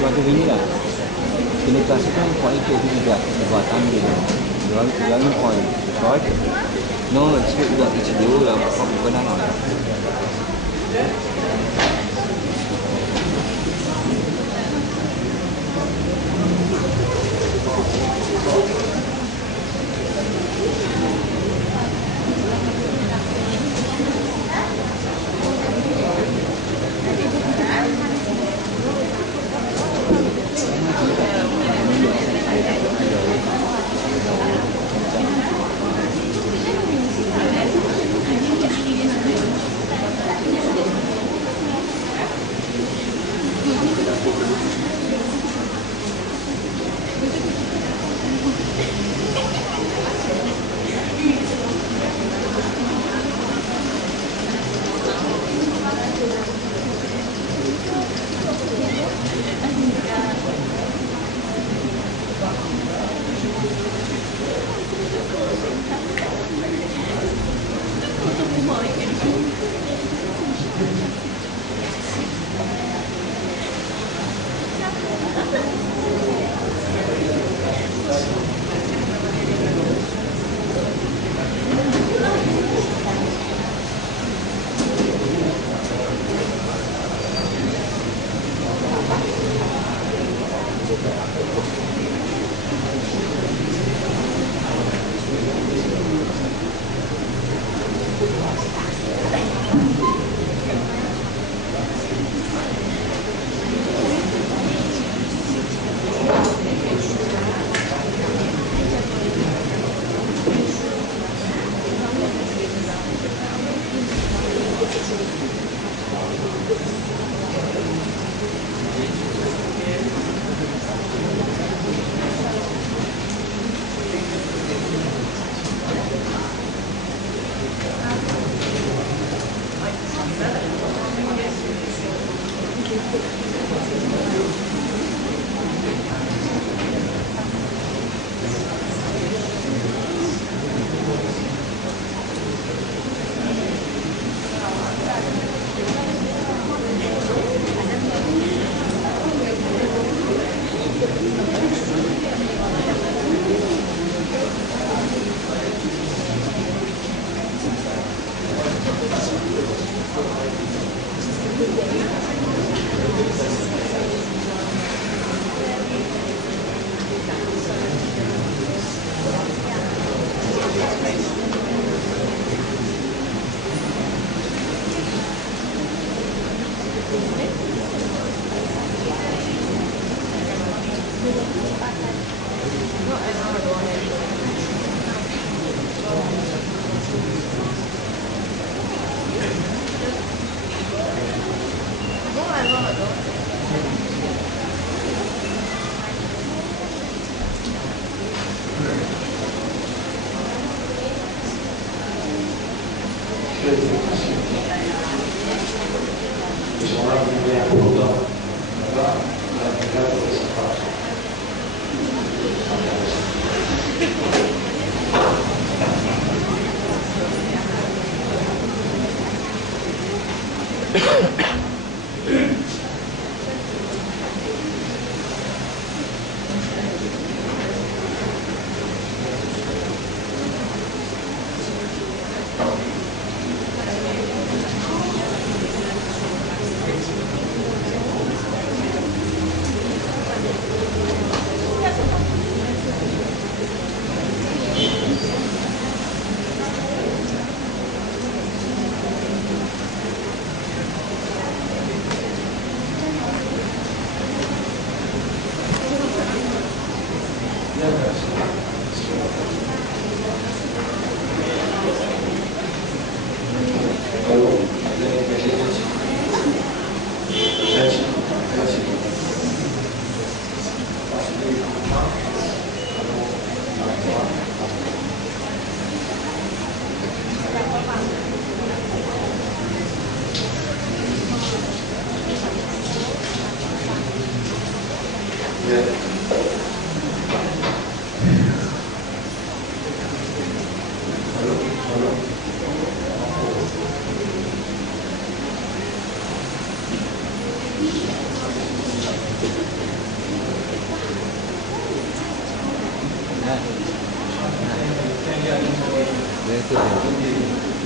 Waktu ini lah penetrasi kan point itu juga buatan gitu. Jual point short. No, itu juga dulu lah bukan lah.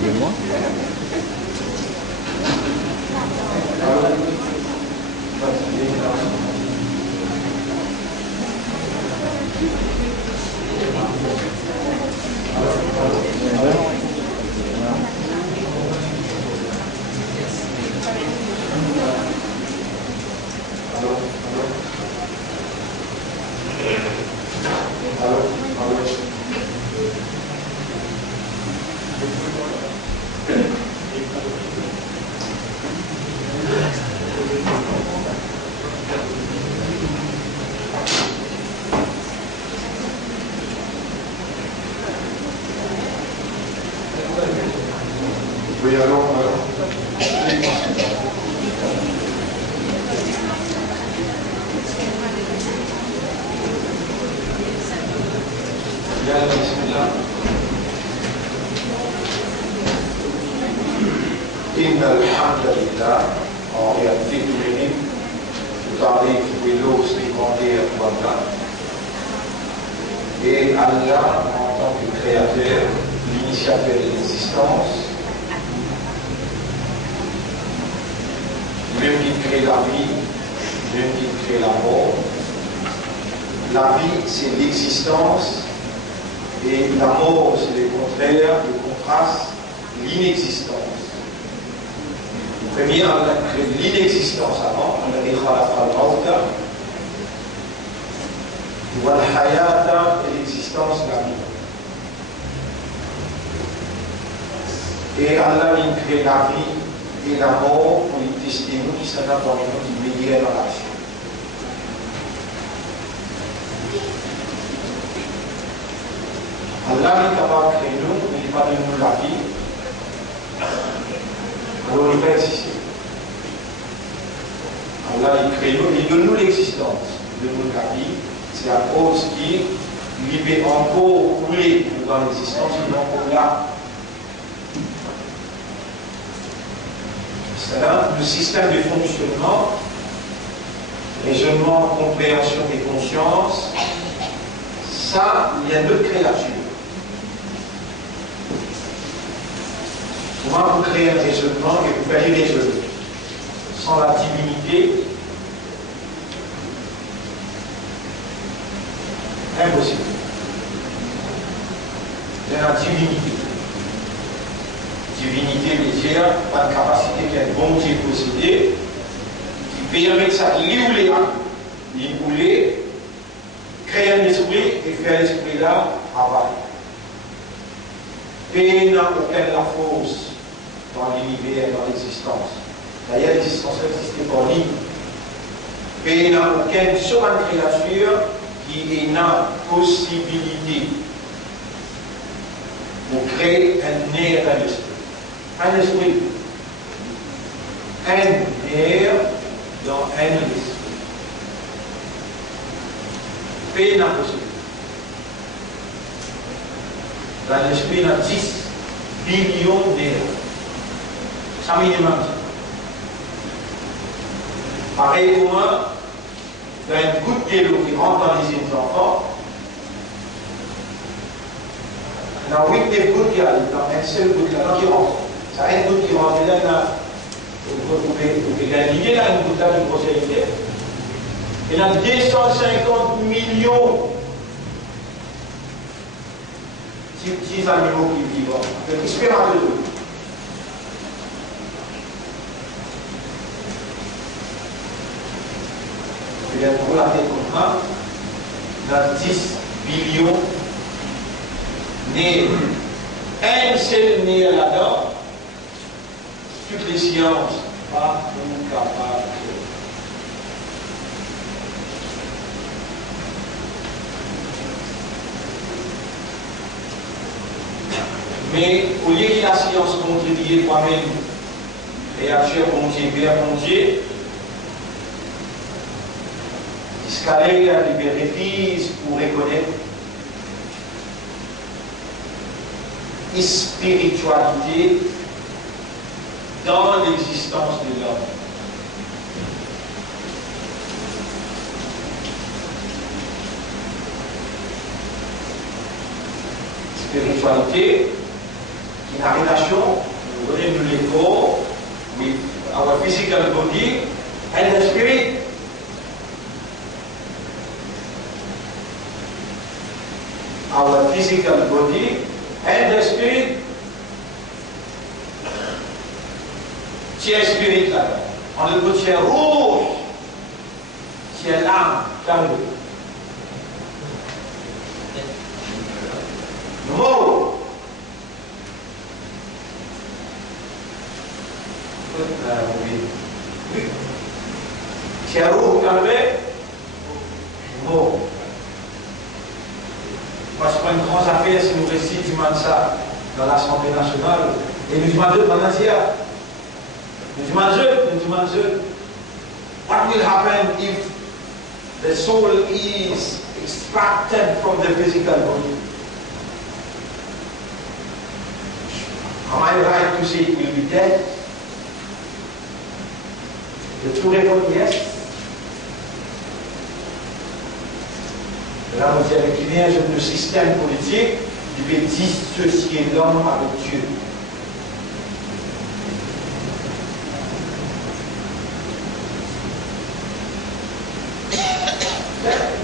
Dis-moi. Oui, alors, إن الحمد لله, en réalité tous les livres, vous arrivez Willow, Stigrander, Wanda. Et Allah, en tant que créateur, l'initiateur de l'existence, même qui crée la vie, même qui crée la mort. La vie, c'est l'existence, et la mort, c'est le contraire, le contraste, l'inexistence. Premier, on a créé l'inexistence avant, on a dit khalaqa al-mawta, wal hayata, et l'existence, la vie. Et Allah, il crée la vie et la mort pour les testimonies qui sont dans le monde immédiat dans l'action. Allah est capable de créer nous, mais il n'est pas de nous la vie. Alors il va exister. Allah il crée nous, il donne nous l'existence, il donne nous la vie. C'est à cause qu'il est encore coulé dans l'existence, il est encore là. C'est-à-dire le système de fonctionnement, raisonnement, compréhension des consciences, ça, il y a d'autres créatures. Comment vous créez un raisonnement et vous faites raisonner sans la divinité? Impossible. C'est la divinité. Divinité veut dire pas de capacité qu'un bon Dieu possédé, qui permet ça, il créer un esprit et faire l'esprit là travailler. Et n'a aucune la force dans l'univers, dans l'existence. D'ailleurs, l'existence existe par lui. Et n'a aucune seule créature qui n'a possibilité de créer un nerf dans l'esprit. Un esprit. Un nerf dans un esprit. Et n'a possibilité. Dans l'esprit, il y a 10 billions d'euros. Ça minimum. Pareil pour moi, dans une goutte d'eau qui rentre dans les yeux des enfants, il y a 8 gouttes qui arrivent, dans une seule goutte là qui rentre. Ça a une goutte qui rentre, là, vous pouvez l'idée, là, une goutte là de prospérité. Il y a 250 millions de petits animaux qui vivent, avec espérance de l'eau. Et pour la tête comme ça, il y a 10 billions nés. Un seul né là-dedans, toutes les sciences, pas capables de. Mais au lieu que la science contribue toi-même, créature bon Dieu, vers bon Dieu, escaler à des bénéfices pour reconnaître. spiritualité dans l'existence de l'homme. Spiritualité in a relation within the core with our physical body and the spirit. Our physical body and the spirit. Tiers spirit là, on le peut tiers rouge, tiers l'âme, calme. Mot. Oui. Tiers rouge, calme. Mot. Moi, c'est pas une grande affaire si nous récitons ça dans l'Assemblée nationale. Et nous demandons pendant hier. What will happen if the soul is extracted from the physical body? Am I right to say it will be dead? The true report, yes. Là, nous avons qu'il y a un système politique qui veut dissocier l'homme avec Dieu.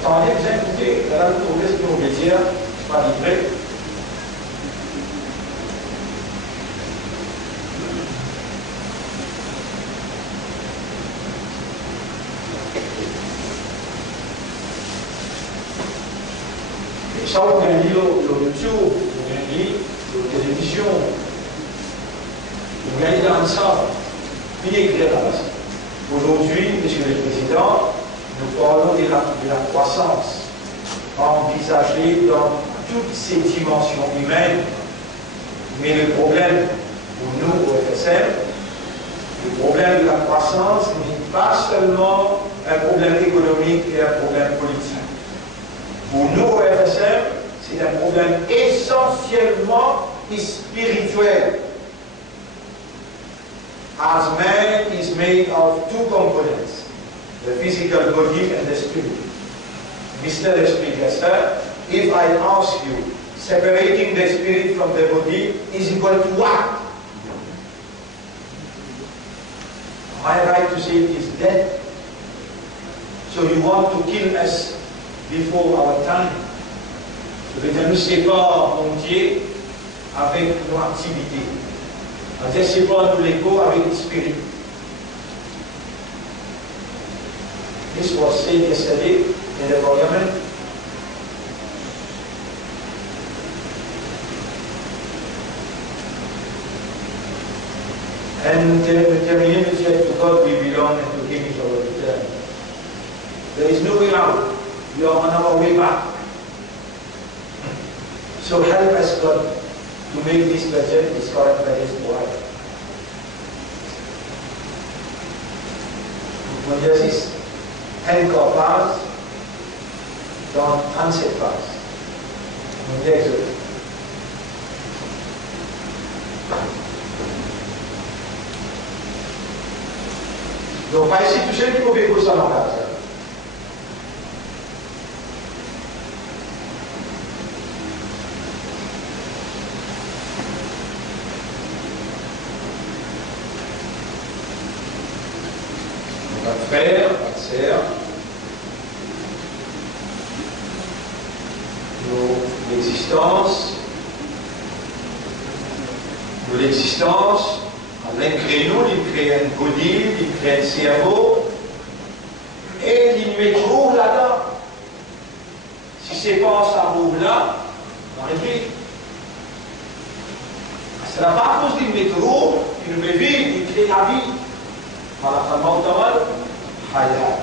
Attendez, vous écoutez, là, vous trouvez ce qu'on veut dire, je pas livré. Et ça, on gagne le YouTube, on gagne la télévision, on gagne dans ça. Puis écrire là. Aujourd'hui, Monsieur le Président, nous parlons de la croissance envisagée dans toutes ses dimensions humaines. Mais le problème pour nous, au FSM, le problème de la croissance n'est pas seulement un problème économique et un problème politique. Pour nous, au FSM, c'est un problème essentiellement spirituel. As man is made of two components, the physical body and the spirit. Mr. the Speaker, sir, if I ask you, separating the spirit from the body is equal to what? Am I right to say it is dead? So you want to kill us before our time? Je veux dire, nous sépare, mon Dieu, avec nos activités. On dit, sépare nous l'ego avec le spirit. This was said yesterday in the parliament. And the unity to God we belong and to Him is our return. There is no way out. We are on our way back. So help us, God, to make this budget, this current budget, right. On dit ainsi, encore passe dans 37 phases. On dit Exode. Donc, pas ici, tout seul qui peut faire ça dans la place. Frère, sœur, l'existence, avec nous, il crée un body, il crée un cerveau, et il met trop là-dedans. Si c'est pas ça roule là, on arrête. C'est la pas cause qu'il met trop, il met vide, il crée la vie. Voilà, ça manque de mal. Hayat.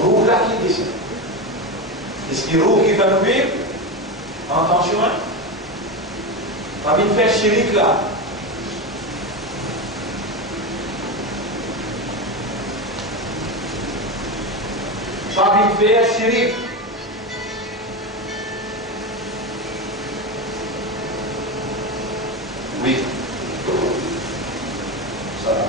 Roux là qui décide. Est-ce que roux qui va nous vivre? Attention, hein? Pas vite faire chirik là. Pas vite faire chirik. Oui. Ça va.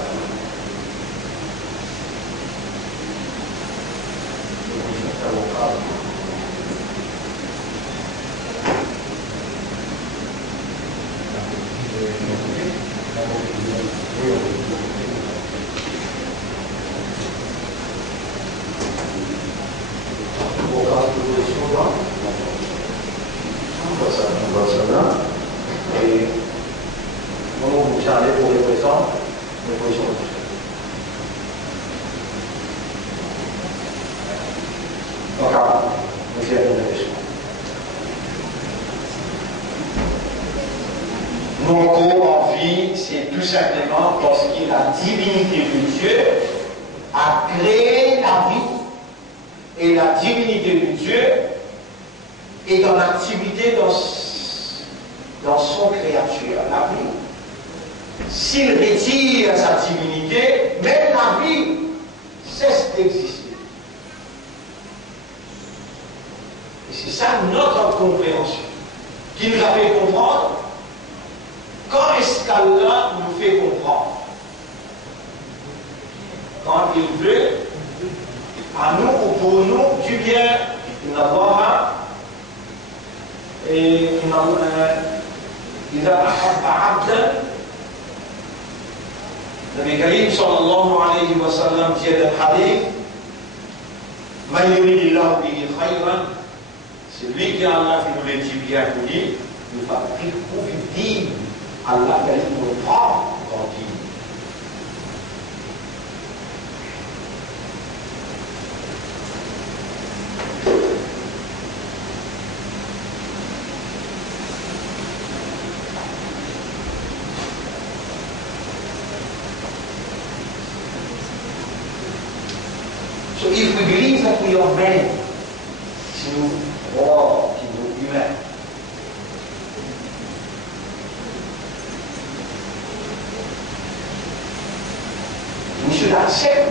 Et comment vous chargez pour les présents, les positions de donc, monsieur la question. Mon corps en vie, c'est tout simplement parce que la divinité de Dieu a créé la vie. Et la divinité de Dieu est dans l'activité dans son créature, la vie. S'il retire sa divinité, même la vie cesse d'exister. Et c'est ça notre compréhension qui nous a fait comprendre. Quand est-ce qu'Allah nous fait comprendre? Quand il veut à nous ou pour nous du bien, d'abord, et إذا أحب عبدا النبي الكريم صلى الله عليه وسلم في هذا الحديث من يريد الله به خيرا celui qui Allah fait nous le dit bien pour lui nous va profiter Allah va nous prendre dans le dîme. So if we believe that we are men, si nous croyons que nous sommes humains, we should accept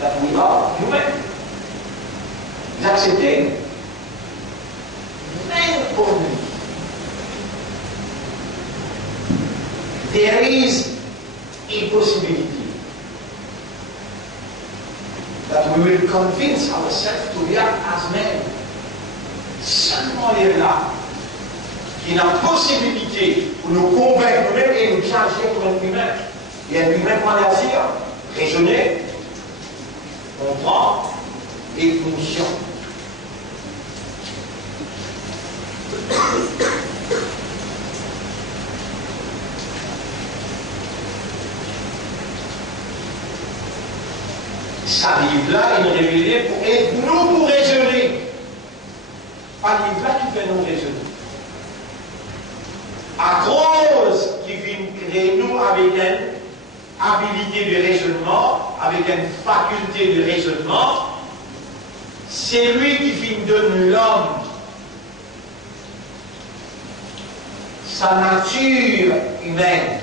that we are human. Vous acceptez, même pour nous, there is a possibility that we will convince ourselves to react as men. Seulement il est là qui a la possibilité pour nous convaincre nous-mêmes et nous changer pour un humain. Et un humain pour agir, raisonner, comprendre et conscient. Ça livre-là, il est révélé pour être nous pour raisonner. Pas livre-là qui fait nous raisonner. À cause qu'il vient créer nous avec une habilité de raisonnement, avec une faculté de raisonnement, c'est lui qui vient donner l'homme sa nature humaine.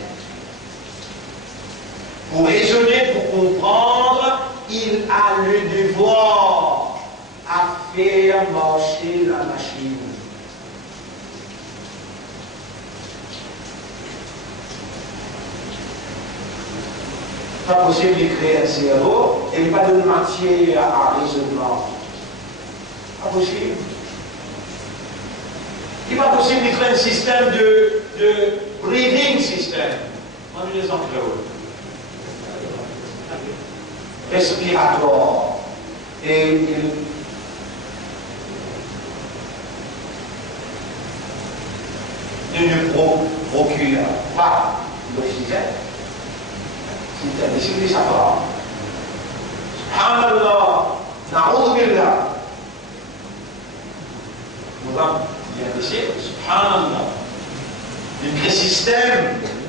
Pour raisonner, pour comprendre, il a le devoir à faire marcher la machine. Pas possible de créer un cerveau et pas de matière à raisonnement. Pas possible. Il n'est pas possible de créer un système de breathing system. On a des exemples respiratoire. Et il ne procure pas l'oxygène. C'est indécidé sa part. Subhanallah, na'udhu billah. Nous avons bien décidé, subhanallah. Un système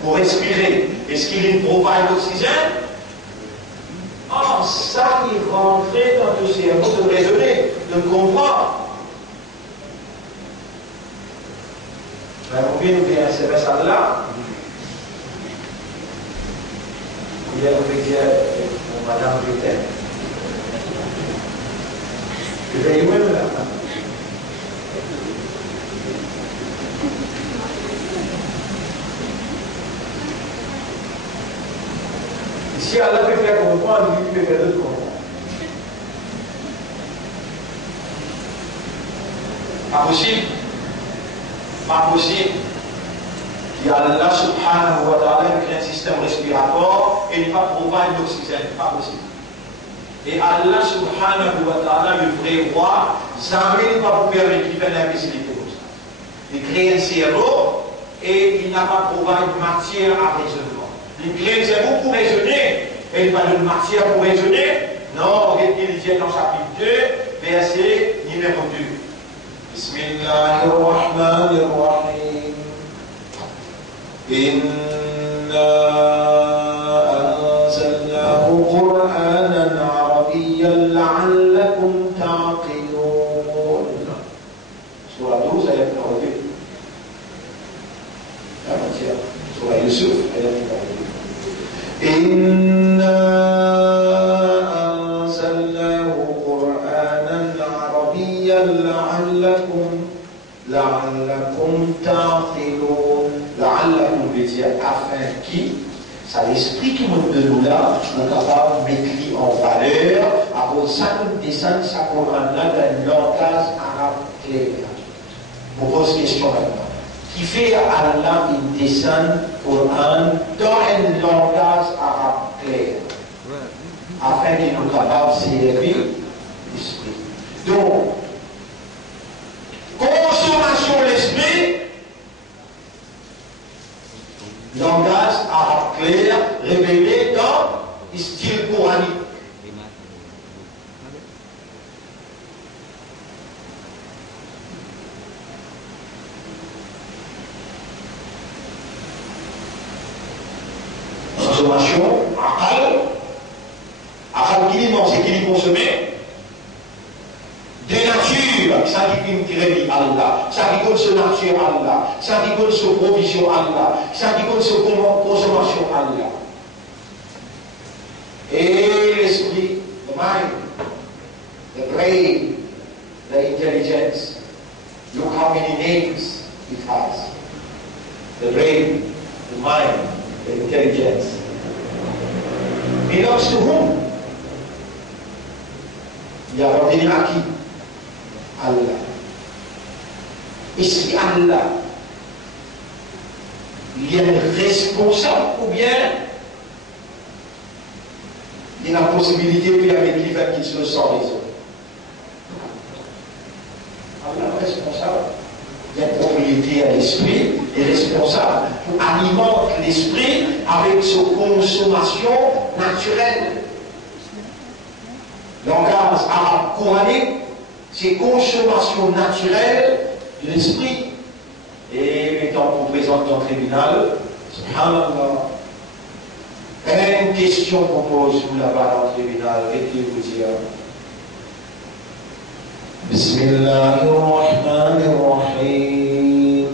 pour respirer. Est-ce qu'il nous provide l'oxygène? Ah, ça, il rentrait dans le cerveau de raisonner, de comprendre. Ben, on vient de faire un service à là. Il y a un métier pour Madame Pétain. Je vais y aller là. Si Allah peut faire comme moi, lui peut faire d'autres comme moi. Pas possible. Pas possible. Il y a Allah subhanahu wa ta'ala qui crée un système respiratoire et il ne va pas provide l'oxygène. Pas possible. Et Allah subhanahu wa ta'ala, le vrai roi, jamais ne va vous permettre qu'il fasse l'imbécilité comme ça. Il crée un cerveau et il n'a pas provide matière à raisonnement. Il crée un cerveau pour raisonner et il va donner matière pour raisonner. Non, il dit dans chapitre 2, verset numéro 2. Bismillahirrahmanirrahim. Inna anzalnahu Qur'anan Arabiyyan la'allakum ta'qilun. Surah 12, ayat 48. La matière. Surah Yusuf, ayat 48. Inna anzalnahu Qur'anan Arabiyyan la'allakum ta'qilun. La'allakum veut dire afin qui, c'est l'esprit qui nous donne là, nous sommes capables de mettre en valeur, après ça nous descend ça Coran là dans un langage arabe clair. Je vous pose question maintenant. Qui fait Allah il descend Coran dans un langage arabe clair, afin qu'il nous capable de servir l'esprit. Donc, consommation de l'esprit, langage arabe clair, révélé dans le style coranique. Consommation, akal qui mange et qui est consommé, de nature, ça qui me dirait Allah, ça qui compte sur nature Allah, ça qui compte sur provision Allah, ça qui compte sur consommation Allah. Et l'esprit, the mind, the brain, the intelligence, look how many names it has. The brain, the mind, the intelligence. Belongs to whom? Il y a ordonné à qui? Allah. Et si Allah, il y a un responsable ou bien il y a la possibilité de faire avec lui qu'il se sent les autres. Allah est responsable. Il y a une propriété à l'esprit, il est responsable pour alimenter l'esprit avec sa consommation naturelle. Langage arabe coranique, c'est consommation naturelle de l'esprit. Et étant qu'on présente dans le tribunal, subhanallah, une question qu'on pose là-bas dans le tribunal, et qui vous dire Bismillahirrahmanirrahim.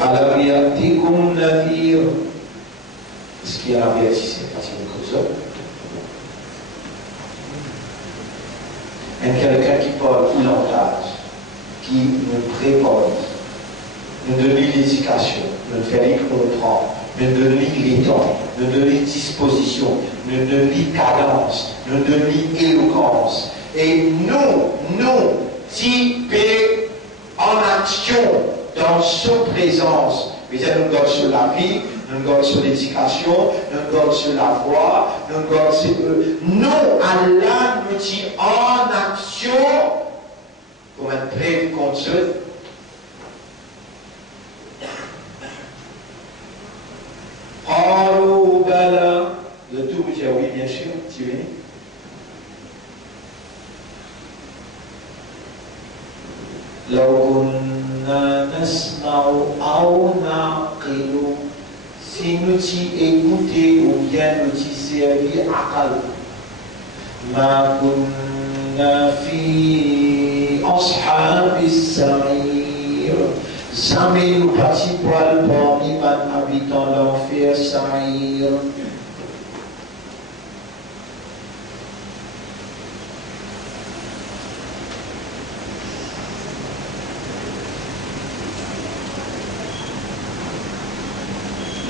Alam ya'tikum nadhir. Est-ce qu'il y a un avertissement comme ça? Quelqu'un qui parle ou langage, qui nous prépare, nous donne l'éducation, nous fait comprendre, nous donne les temps, nous donne les dispositions, nous donne les cadences, nous donne l'éloquence. Et nous, typés en action dans sa présence, mais nous donne sur la vie, nous donne sur l'éducation, nous donne sur la foi, nous donne sur nous, Allah nous dit en action comme un bref conseil. Oh, Bala, de tout vous dire oui, bien sûr, tu es. لو كنا نسمع أو نعقل si nous t'y écouter ou bien nous t'y servir à ما كنا في أصحاب السعير jamais nous participerons parmi les habitants de l'enfer Sa'ir.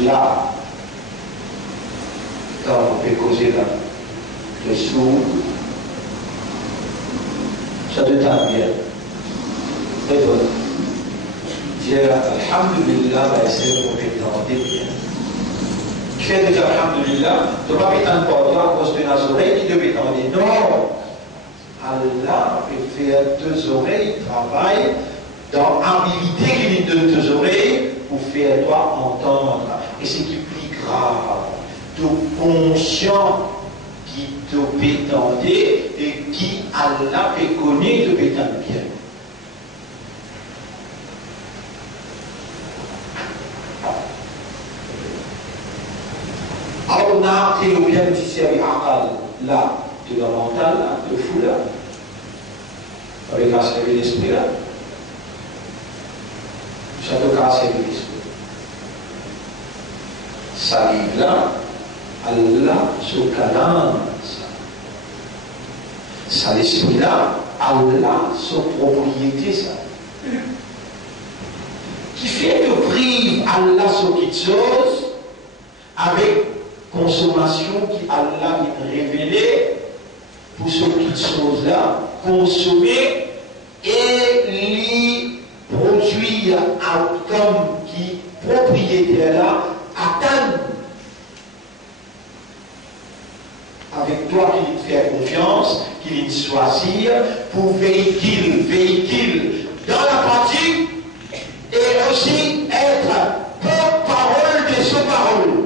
là, quand on peut causer là, le sourd, ça te tente bien. Et donc, dire Alhamdulillah, va essayer de me tenter bien. Tu fais déjà Alhamdulillah, tu ne vas pas t'entendre à cause de nos oreilles qui devait t'en dire. Non! Allah peut faire tes oreilles travaillent dans l'habilité qu'il lui donne tes oreilles pour faire toi entendre. Et c'est qui plus grave, tout conscient qui te peut t'entendre et qui Allah peut connaître te peut t'entendre bien. Alors, on a théorie de système là, de la mentale, là, de fou là, avec la serve de l'esprit là, ça te casse l'esprit. Ça livre là, Allah se calme ça. Ça l'esprit là, Allah sa propriété ça. Qui fait que prive Allah sur quelque chose avec consommation qui Allah a révélé pour ce petites choses-là, consommer et lui produire un outcome qui propriétaire-là atteint avec toi qui te fait confiance, qui lui choisir pour véhicule dans la pratique et aussi être porte-parole de ses paroles.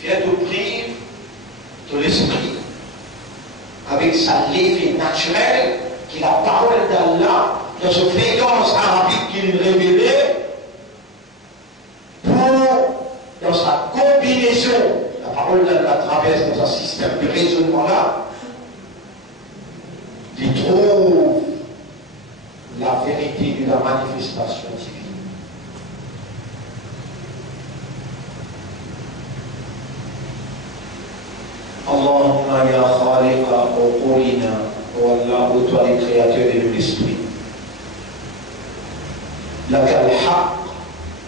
Viens te prive de l'esprit avec sa levée naturelle qui est la parole d'Allah dans cette fréquence arabique qu'il est révélée pour dans sa combinaison la parole d'Allah traverse dans un système de raisonnement là il trouve la vérité de la manifestation divine. Allahumma ya khaliqa uqulina wa Allah, toi les créateurs de l'esprit. Laka al-haq,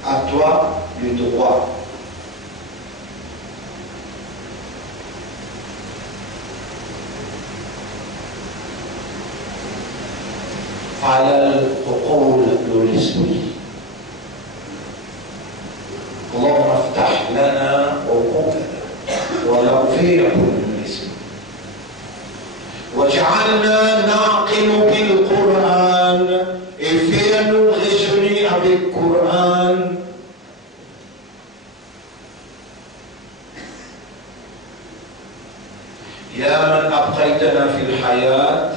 à toi le droit. على العقول والesprit. اللهم افتح لنا عقولنا واغفر للاسم واجعلنا نعقل بالقرآن et fais-nous raisonner avec le Coran. يا من أبقيتنا في الحياة,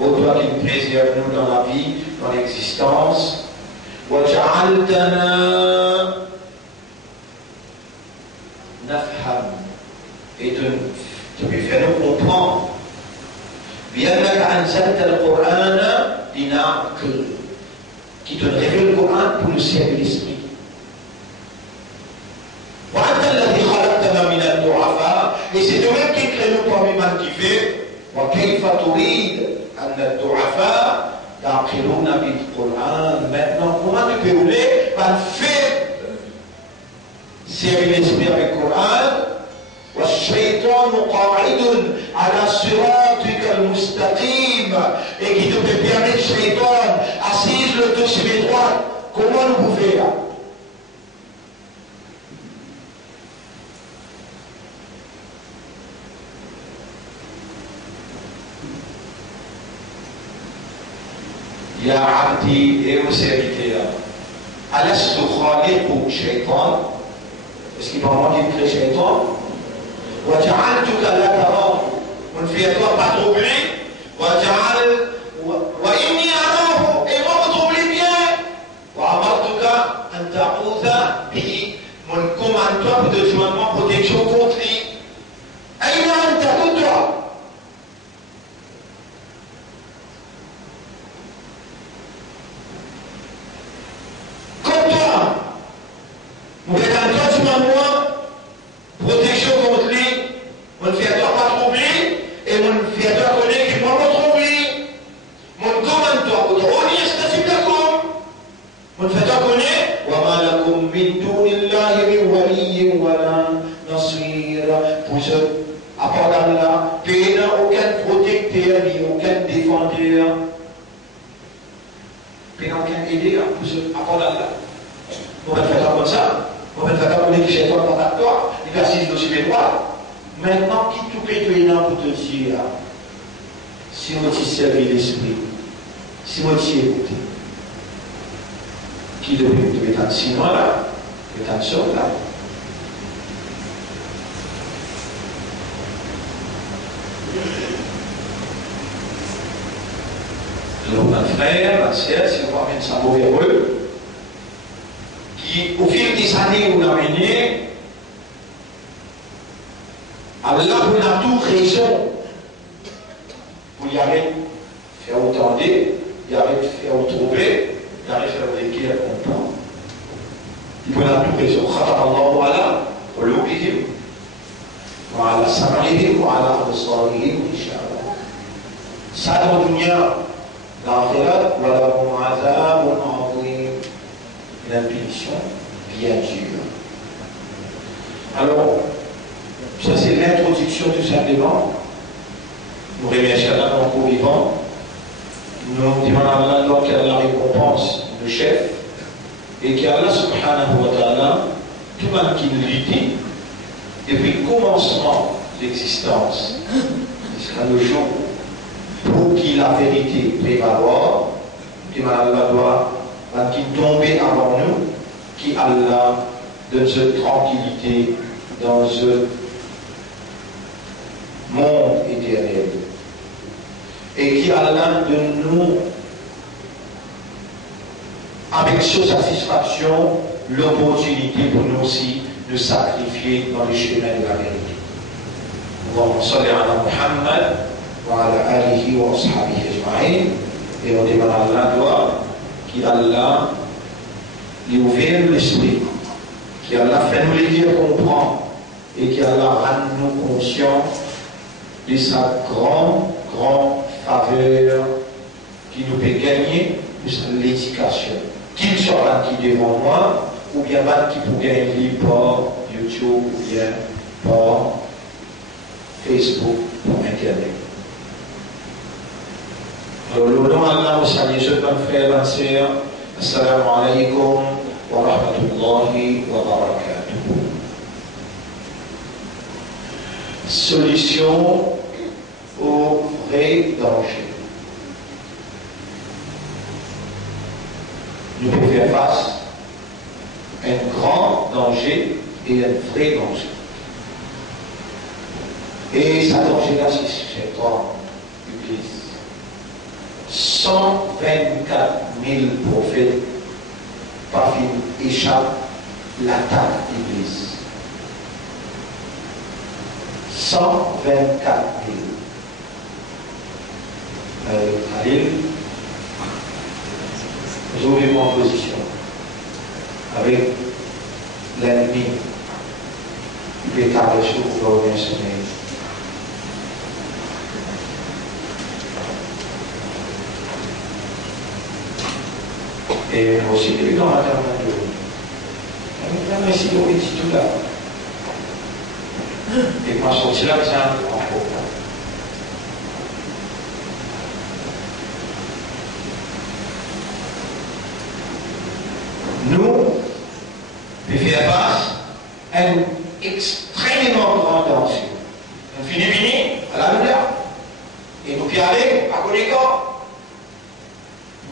ô toi qui nous préserves nous dans la vie, dans l'existence, وجعلتنا نفهم, et tu peux faire nous comprendre بأنك أنزلت القرآن لنعقل, qui te révèle le Coran pour le ciel de l'esprit. وأنت الذي خلقتنا من الضعفاء, et c'est toi qui crée nous parmi les qui fait وكيف تريد أن الضعفاء يعقلون بالقرآن. Maintenant, comment tu peux rouler par fait servir l'esprit avec le Coran. والشيطان قاعد على صراطك المستقيم, et qui te peut permettre le shaitan assise le dos sur les droites. Comment nous pouvons faire? يا عبدي et aux serviteurs, ألست خالق شيطان, est-ce qu'il va manger le shaitan? وجعلتك لا تراه, من في toi pas troublé, وإني أراه, et moi me troublé bien, وأمرتك أن تعوذ به, من commande toi de joindre protection contre lui. أين أنت toi? min dunillahi min waliyyin wala nasir. Pour ce, à part d'Allah, il n'y a aucun protecteur ni aucun défendeur. Il n'y a aucun aideur pour ce, à part d'Allah. On va faire comme ça. On va faire comme les chez toi, dans toi, il va s'y dossier les droits. Maintenant, qui tout pétouinant pour te dire, si on t'y servi l'esprit, si on t'y écouté, qui devait te mettre en 6 mois là, le temps de sortir là. Alors, ma frère, ma sœur, si on va mettre ça mauvais heureux, qui, au fil des années, on a mené, Allah, on a tout raison pour y arrêter, faire autant d'aider, y arrêter, faire trouver, y arrêter, faire des guerres, comprendre. Il a tout raison. Khatam Allah ala qulubihim wa ala sam'ihim wa ala absarihim inshallah. Ça dans le dunya, l'akhirat, wa lahum azabun azim. Une punition bien dure. Alors, ça c'est l'introduction tout simplement. Nous remercions Allah encore vivant. Nous demandons à Allah quelle est la récompense du chef et qu'Allah subhanahu wa ta'ala, tout le monde qui nous dit, depuis le commencement de l'existence jusqu'à le jour pour qu'il la vérité prévaloir, nous demandons à Allah qui tomber avant nous, qui Allah donne cette tranquillité dans ce monde éternel. Et qui Allah de nous, avec cette satisfaction, l'opportunité pour nous aussi de sacrifier dans le chemin de la vérité. Allahumma salli ala Muhammad wa ala alihi wa ashabihi ajma'in. Et on demande à Allah qui Allah lui ouvre l'esprit, qui Allah fait nous les dire comprendre et qui Allah rend nous conscients de sa grande faveur qui nous peut gagner de l'éducation. Qu'il soit là qui devant moi, ou bien là qui peut gagner par YouTube, ou bien par Facebook, par Internet. Alors, le nom Allah, vous saluez ce bon frère, bonne sœur. Assalamu alaikum wa rahmatullahi wa barakatuh. Solution au vrai danger. Nous pouvons faire face à un grand danger et un vrai danger. Et ce danger-là, c'est toi, l'Église. 124 000 prophètes par film échappent l'attaque d'Église. 124 000. Khalil, vous ouvrez en position avec l'ennemi. Il peut caresser pour revenir sommeil. Et aussi, il est dans la terre de merci de dit tout là. Et quand je sorti là, c'est un grand problème. Nous, nous faisons face à un extrêmement grand danger. Nous finissons à la lumière. Et nous pouvons aller à Coléco.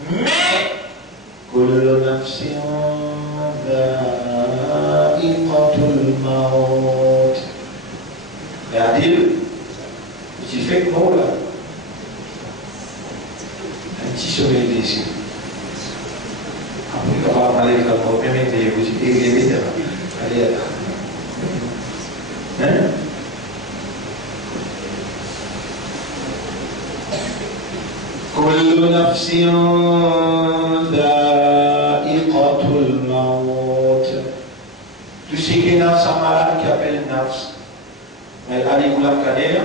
Mais, كل نفس ذائقة الموت. C'est-à-dire, tu fais que mot là. Un petit sommeil d'ici. Après, on va parler de la première météo, vous dites, allez, hein? كل نفس ذائقة الموت. Tout ce qui est nafs, un malade qui appelle nafs. Mais allez-vous la cadère,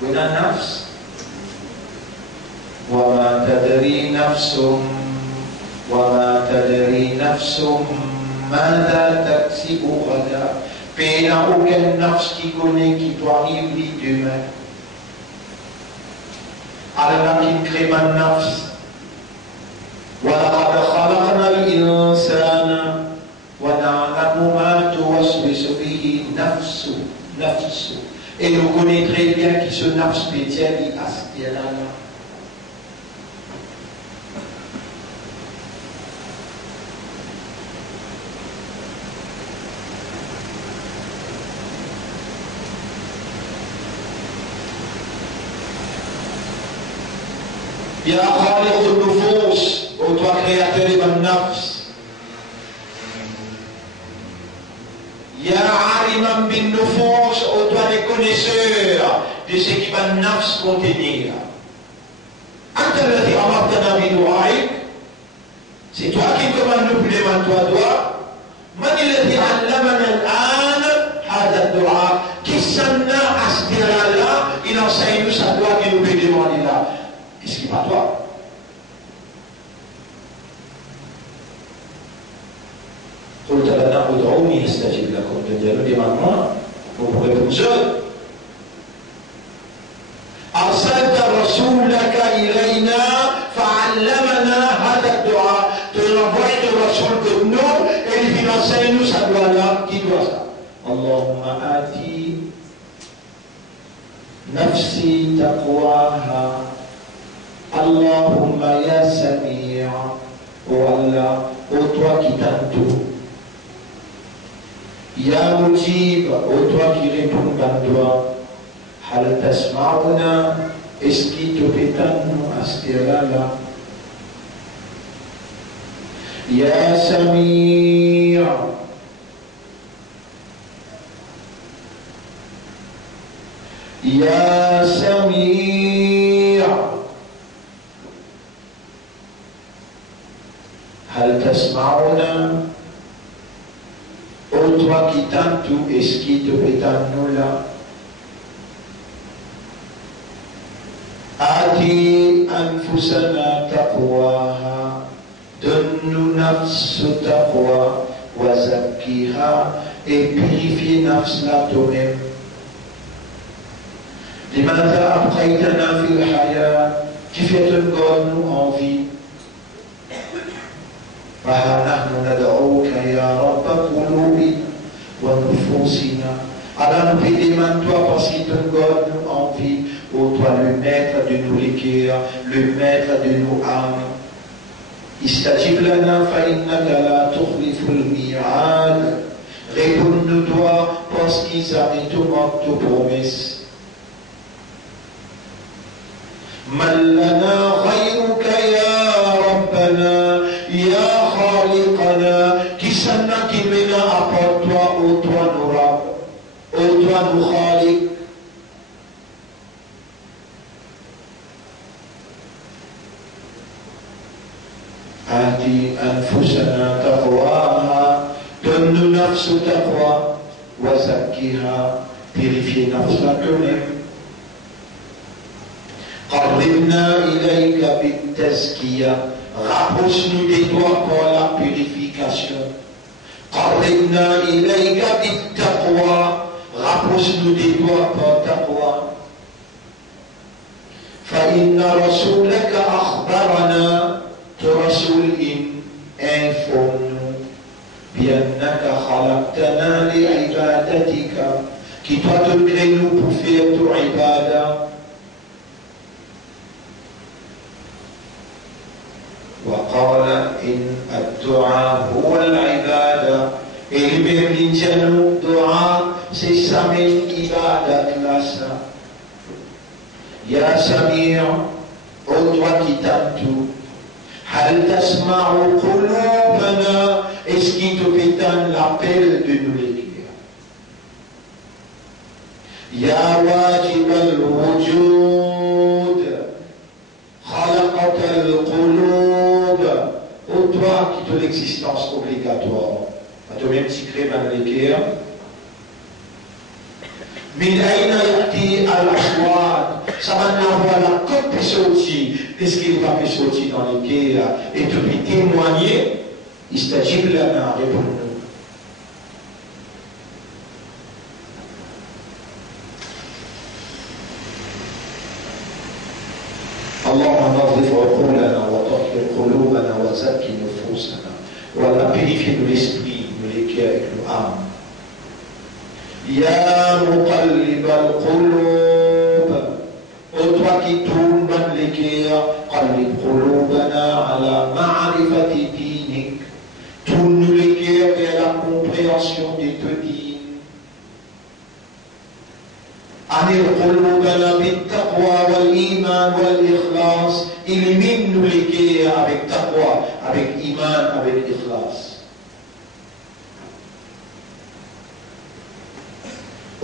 vous avez nafs. وما تدري نفس Manda taxi au radar. Mais il n'y a aucun nafs qui connaît qui doit arriver demain. Allah qui crée ma nafs. وَلَقَدْ خَلَقْنَا الْإِنسَانَ وَنَعْلَمُ مَا تُوَسْوِسُ بِهِ نَفْسُ. Et nous connaissons très bien qui se nafs spécial et aspirana. يا خالق النفوس ô toi créateur des bonnes nafs Ya aliman bin nufus ô toi les connaisseurs de ce qui va nafs contenir أنت الذي أمرتنا بدعائك c'est toi qui commandes nous plus demande-toi من الذي علمنا الآن هذا الدعاء qui s'en a aspiré là il enseigne nous sa doigt qui nous peut demander là. Est-ce qu'il pas toi? قلت لنا ادعوني استجب لكم. Demande-moi, vous pourrez vous seul. أرسلت رسولك إلينا فعلمنا هذا الدعاء. Tu envoies le Rasoul que nous et il enseigne nous sa doigt là. Qui doit ça? اللهم آتي نفسي تقواها. Allahumma ya Samir, oh Allah, oh toi qui t'as tout. Ya Mujib, oh toi qui réponds à toi. Hal tasma'una, est-ce qu'il te fait nous aspira là? Ya Samir, Ya Samir, هل تسمعنا ô toi qui t'as tout est-ce qui te fait nous là آتي أنفسنا تقواها donne-nous nafs taqwa وزكيها et purifie nafs là toi-même لماذا أبقيتنا في الحياة qui fait nous en vie فها نحن ندعوك يا رب قلوبنا ونفوسنا. Alors nous te demandons toi parce qu'il te donne nous envie, ô toi le maître de nos cœurs, le maître de nos âmes. استجب لنا فإنك لا تخلف الميعاد. Réponds-nous toi parce qu'ils avaient tout manqué de promesses. من لنا غيرك يا ربنا يا خالقنا qui s'en a qui mène à part toi ô toi nous rab ô toi nous khaliq آتي أنفسنا تقواها donne-nous nafs taqwa وزكيها purifie nafs nous-mêmes قربنا إليك بالتزكية rapproche-nous de toi pour la purification قربنا إليك بالتقوى rapproche-nous de toi pour taqwa فإن رسولك أخبرنا ترسل informe-nous بأنك خلقتنا لعبادتك qui toi te crée nous pour faire ton ibadah وقال إن الدعاء هو العبادة المهم لنجنو الدعاء سيسمي عبادة لسا يا سميع ô toi qui t'aimes tout هل تسمع قلوبنا est-ce qu'il te fait l'appel de nous les cœurs يا واجب الوجود خلقت القلوب ô toi qui te l'existence obligatoire à toi-même tu crées dans les cœurs من أين يأتي الأصوات ça va n'avoir la côte sortie qu'est-ce qu'il va sortir dans les cœurs et te puis témoigner استجب لنا réponds-nous ça qui nous fausse. Voilà, purifier de l'esprit, de l'équerre avec l'âme. Ya muqallib al-qulub, ô toi qui tournes dans l'équerre, qallib qulubana ala ma'rifati dinik, tourne l'équerre vers la compréhension de te dire. Anil qulubana bit-taqwa wal-iman wal-ikhlas, illumine-nous l'équerre avec taqwa, avec iman, avec ikhlas.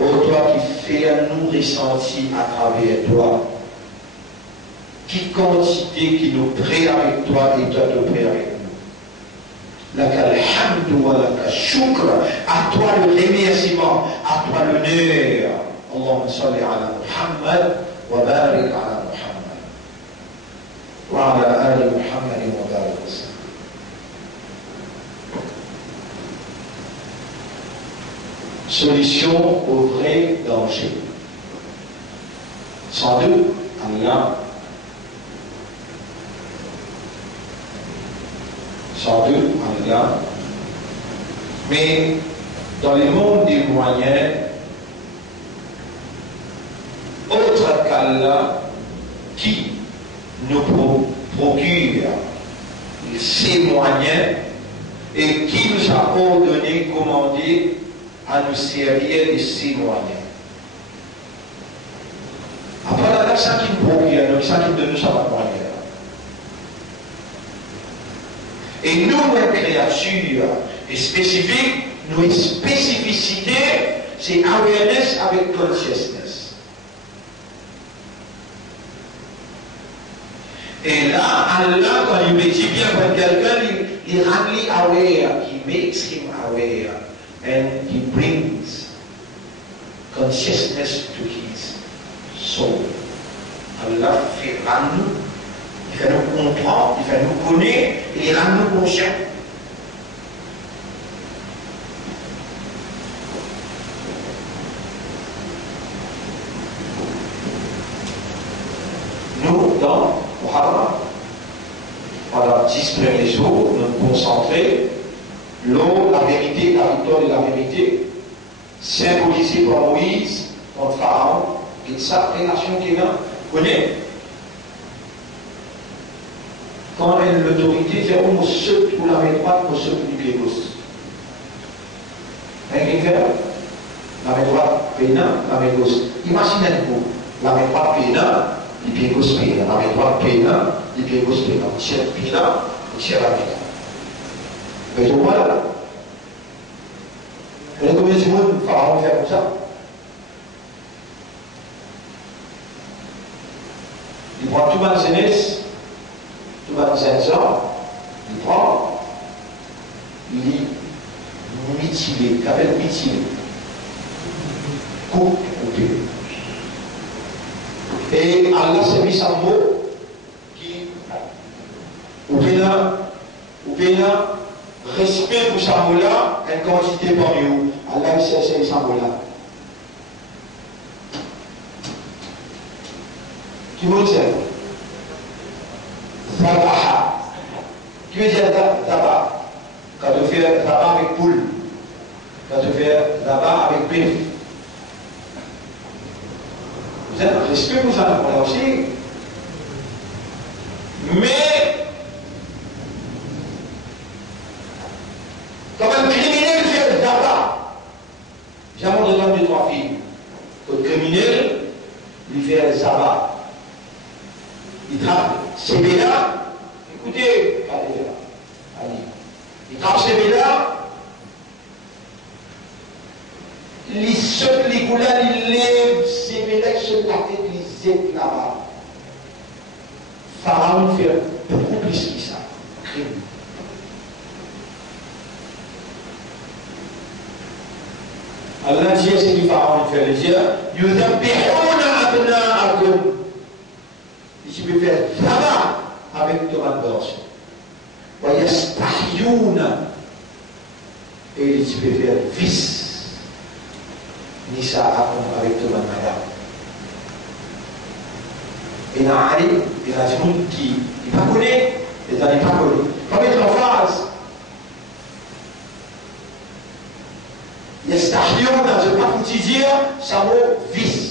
Ô toi qui fais à nous ressentir à travers toi, qui quantité qui nous prie avec toi et toi te prie avec nous. Laka alhamdu wa laka shukr, à toi le remerciement, à toi l'honneur. Allahumma salli ala Muhammad wa barik ala Muhammad wa ala ali Muhammad wa barik wa sallam. Solution au vrai danger. Sans doute, Allah, sans doute, Allah, mais dans le monde des moyens, autre qu'Allah qui nous procure ces moyens et qui nous a ordonné, commandé à nous servir de ces moyens. Après là, ça qui nous procure, ça qui nous donne ça moyen. Et nous, nos créatures spécifiques, nos spécificités, c'est awareness avec consciousness. Et là, Allah, quand il me dit bien, quand quelqu'un, il rend lui aware, he makes him aware, and he brings consciousness to his soul. Allah fait rendre nous, il fait nous comprendre, il fait nous connaître, et il rend nous conscients. Nous, dans pendant 10 premiers jours, nous concentrer l'eau, la vérité, la victoire de la vérité, symbolisée par Moïse, contre Pharaon, et sa relation qu'il a, connaît. Quand l'autorité dit on se pour la main droite, on se pour du pied gauche. Un rivière, la main droite, pénin, la main gauche. Imaginez-vous, la main droite, pénin, les pieds gauche pénin, la main droite pénin, les pieds gauche pénin, tire pénin, tire la pénin. Mais tout voilà. Vous voyez combien de monde Pharaon fait comme ça? Il prend tout ma jeunesse, tout ma 5 ans, il prend, il dit mutilé, qu'il appelle mutilé. Coupe, coupé. Et Allah s'est mis un mot qui, ou bien, respect pour ce mot-là, une quantité parmi vous. Allah s'est mis ce mot-là. Qui veut dire Zabaha. Qui veut dire Zabaha? Quand tu fais Zabaha avec poule, quand tu fais Zabaha avec bœuf. Vous êtes respect pour ça, on l'a aussi. Mais, comme un criminel fait le Zabaha, j'ai un de l'homme de 3 filles. Le criminel, il fait le Zabaha. Il trappe ces bêtas, écoutez, allez là, allez. Il trappe ces bêtas, les seuls, les goulats, ils lèvent ces bêtas sur la tête, ils jettent là-bas. Pharaon fait beaucoup plus que ça, crime. Allah dit, c'est du Pharaon fait le dire, yuzabbihuna abna'akum. Tu peux faire tabac avec ton adoration. Et tu peux faire vice. Nisa avec ton madame. Et il y a des gens qui ne connaissent pas, et dans les pas connus. faut mettre en phase. يستحيون je crois qu'il dit ça vaut vice.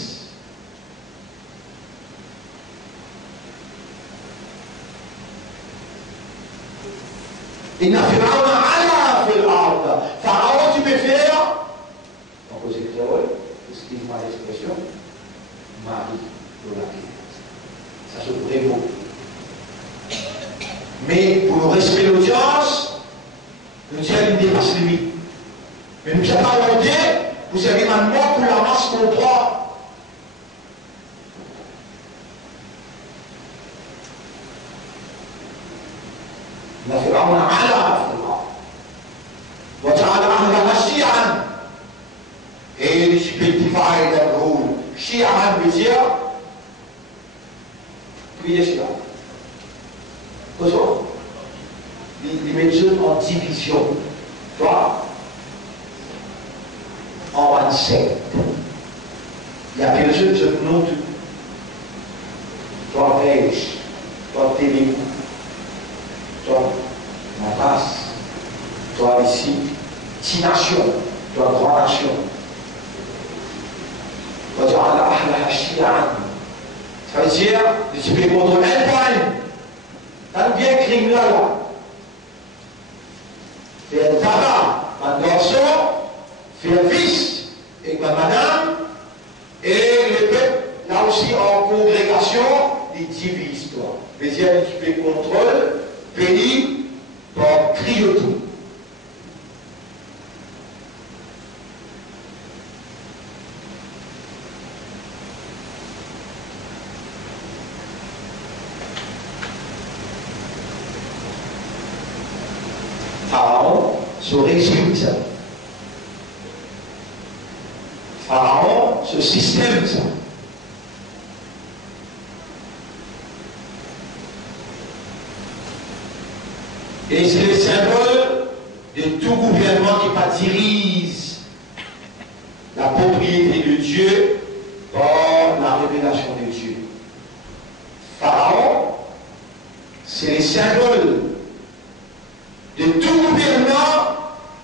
إن فرعون علا في الأرض. Pharaon, tu peux faire. On pose le créole, excuse-moi l'expression, mari de la guerre. Ça se pourrait beau. Mais pour le respect de l'audience, le Dieu il dépasse lui. Mais nous sommes pas volonté, vous savez maintenant pour la masse qu'on droit. فرعون علا في الأرض وجعل أهلها شيعا. Et je peux divider the rule. شيعا veut dire prier Shia. Bonjour. Les méthodes en division. Toi, en un secte. Il y a quelque chose de nous. Toi, Reich. Toi, Télémou. Toi, la race, toi ici, 10 nations, toi 3 nations. Ça veut dire, tu peux contrôler un point. T'as bien écrit là. Faire tabac, un garçon, faire fils, et ma madame, et le peuple, là aussi en congrégation, ils divisent toi. Mais il y a tu peux contrôler. Béni par criotout. Pharaon se résume ça. Pharaon ce système ça. Et c'est le symbole de tout gouvernement qui patérise la propriété de Dieu par la révélation de Dieu. Pharaon, c'est le symbole de tout gouvernement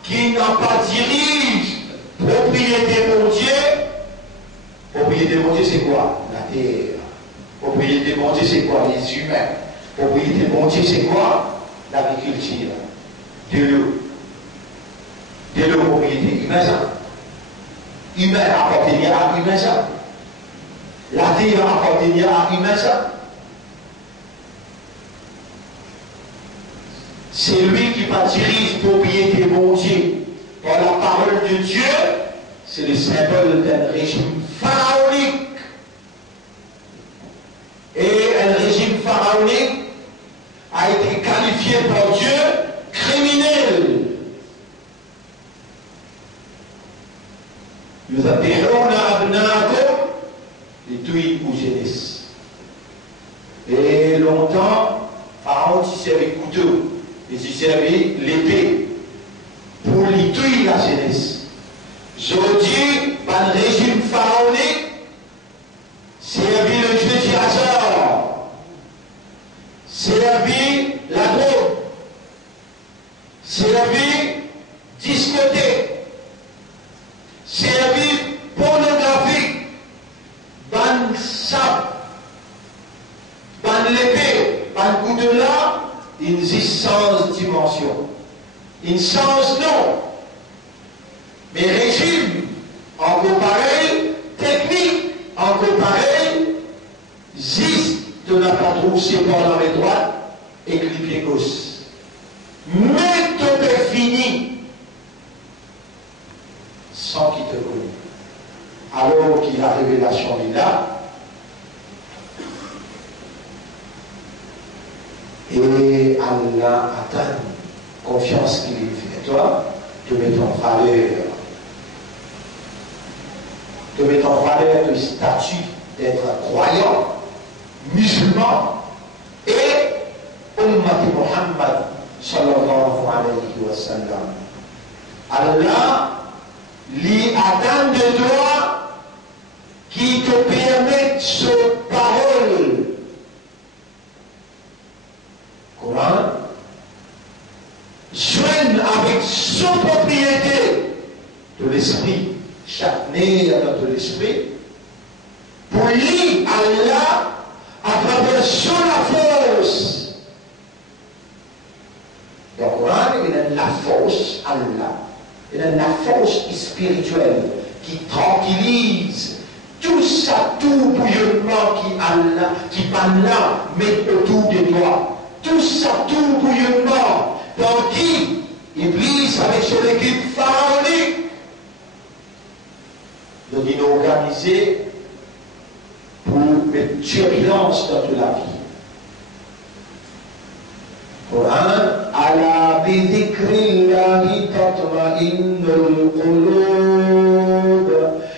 qui n'a pas dirige propriété de Dieu. Propriété de Dieu, c'est quoi? La terre. Propriété de Dieu, c'est quoi? Les humains. Propriété de Dieu, c'est quoi? L'agriculture, de l'eau. De l'eau, propriété humaine, ça. Humain appartenir à humain, ça. La terre appartenir à humain, ça. C'est lui qui dirige propriété mon Dieu. Par la parole de Dieu, c'est le symbole d'un régime pharaonique. Et un régime pharaonique a été qualifié par Dieu criminel. Nous appelons abnaakum les tuiles ou jeunesse. Et longtemps, Pharaon s'y servait couteau et s'y servait l'épée pour les tuiles la jeunesse. Aujourd'hui, par le régime pharaonique, servit le jeu du hasard, servi la drogue, servi discothèque, servi pornographique, ban sap, ban l'épée, ban couteau là, une sans dimension, une sans nom, mais régime encore pareil, technique encore pareil, zis de la patrouille séparant les droites et clipper gauche. Mais tout est fini sans qu'il te connaisse. Alors qu'il a révélation est là, et Allah attend confiance qu'il fait. Toi, te mets en valeur. Te mets en valeur le statut d'être croyant, musulman et Ummati Muhammad sallallahu alayhi wa sallam. Allah lui attend de toi qui te permet ce parole. Coran, de l'esprit, chaque nerf de l'esprit, pour lui, Allah, à travers son force. Dans le Coran, il y a la force Allah. Il y a la force spirituelle qui tranquillise tout ça, tout bouillonnement qui Allah met autour de toi. Tout ça, tout bouillonnement, dans qui Iblis avec son équipe pharaonique, donc il est organisé pour mettre turbulence dans toute la vie. Coran, ala bi dhikrillahi tatma'innul qulub.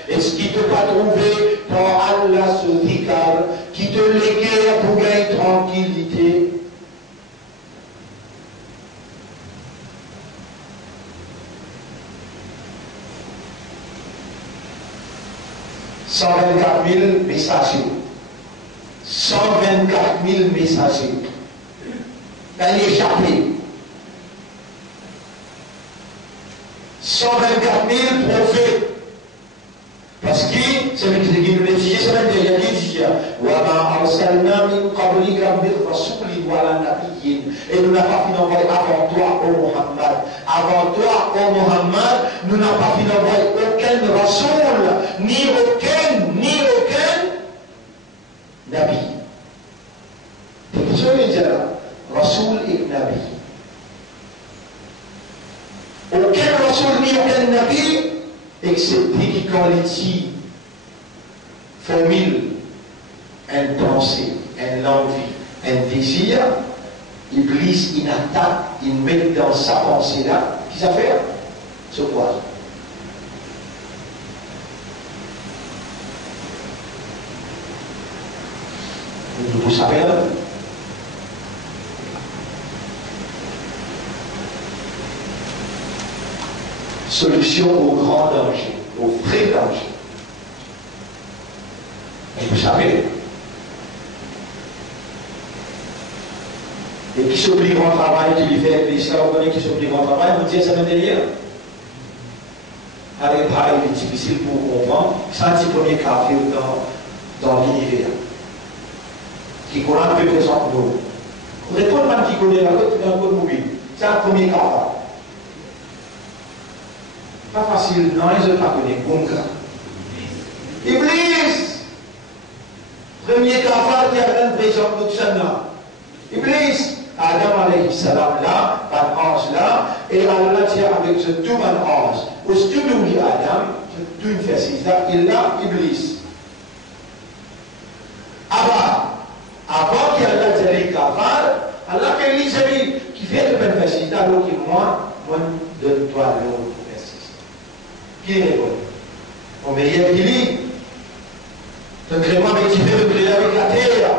Est-ce qu'il ne peut pas trouver dans Allah ce dhikr qui te l'équerre pour gagner tranquillité? « 124 000 messagers. 124 000 messagers. Elle est échappée. 124 000 prophètes. Parce que, c'est ce qui nous dit, c'est ce qu'il a dit, وَمَا أَرْسَلْنَا مِنْ قَبْلِكَ مِنْ رَسُولٍ وَلَا نَبِيٍّ. Et nous n'avons pas fini d'envoyer avant toi, ô Muhammad. Avant toi, ô Muhammad, nous n'avons pas fini d'envoyer aucun rasoul, ni aucun nabi. C'est ce que je veux dire, rasoul et nabi. Aucun rasoul ni aucun nabi, excepté quand il dit formule, une pensée, une envie, un désir, Iblis, il attaque, il met dans sa pensée-là, qu'est-ce qu'il fait? Ce quoi? Vous savez là? Solution au grand danger, au vrai danger. Et vous savez, et qui s'oblige au travail, qui lui fait l'islam, vous connaissez qui s'oblige au travail, vous dites ça me délire. Avec pareil, il est difficile pour comprendre, ça c'est le premier café dans l'univers. Qui Coran peut présenter nous. Vous répondez même qui connaît la route dans le code mobile. C'est un premier café. Pas facile, non, ils ne pas connaître. Bon cas. Iblis! Premier cafard qui a un présent de tout ça là. Iblis, Adam alayhi salam là, par ange là, et Allah tient avec ce tout un ange. Au studio de Adam, tout une facile là, il a Iblis. Avant qu'il y ait Allah dit cafard, Allah fait l'Israël qui fait de bonnes facilités, alors que moi, donne-toi l'eau. Qui répond? On meilleur qu'il lit. Donc, vraiment, avec qui fait le créer avec la terre,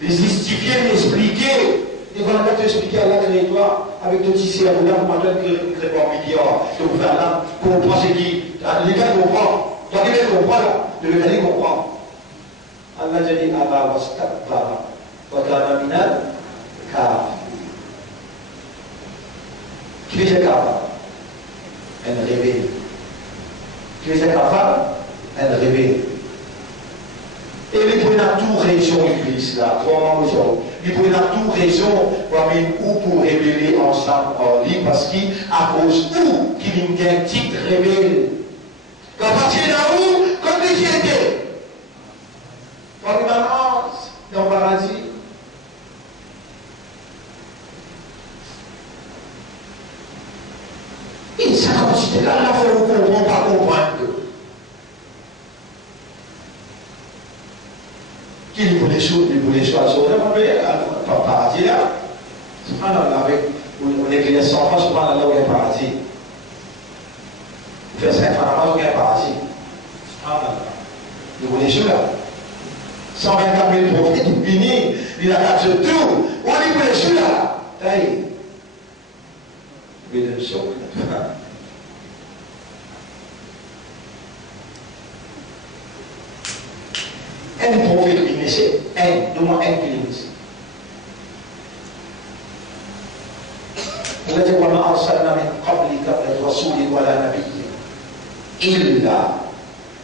les justifier, les expliquer. Et voilà, quand tu expliques à la créatoire, avec ton tissu à vous là, vous m'entendez que crée pas un milliard. Donc, vous faites là, comprend ce qui. Les gars comprennent. Donc, ils comprennent là. Le gars, il comprend. Allah dit Aba wastakbara wa kana minal kafirin. Qui fait ce kafir? Un rebelle. Qui fait ce kafir? Un rebelle. Et il prenait tout raison, Iblis, là, il prenait tout raison pour révéler ensemble en lui, parce qu'à cause où qu'il y a un titre rebelle. Qu'à partir de où, comme il était. Quand il avance dans le paradis, il s'est comme si c'était là, il faut comprendre, pas comprendre. Qu'il voulait choisir, dans le paradis là. On est clair sans France, on là où il y a un paradis. On fait 5 ans, où il y a un paradis. Il voulait choisir là. 124 000 prophètes, il finit, il a capté tout. On est pour les choux là. Taï. Mais le choc. Un prophète qui naissait, de moins un qui naissait. On a dit, وَمَا أَرْسَلْنَا مِنْ قَبْلِكَ مِنْ رَسُولٍ وَلَا نَبِيٍّ. il là.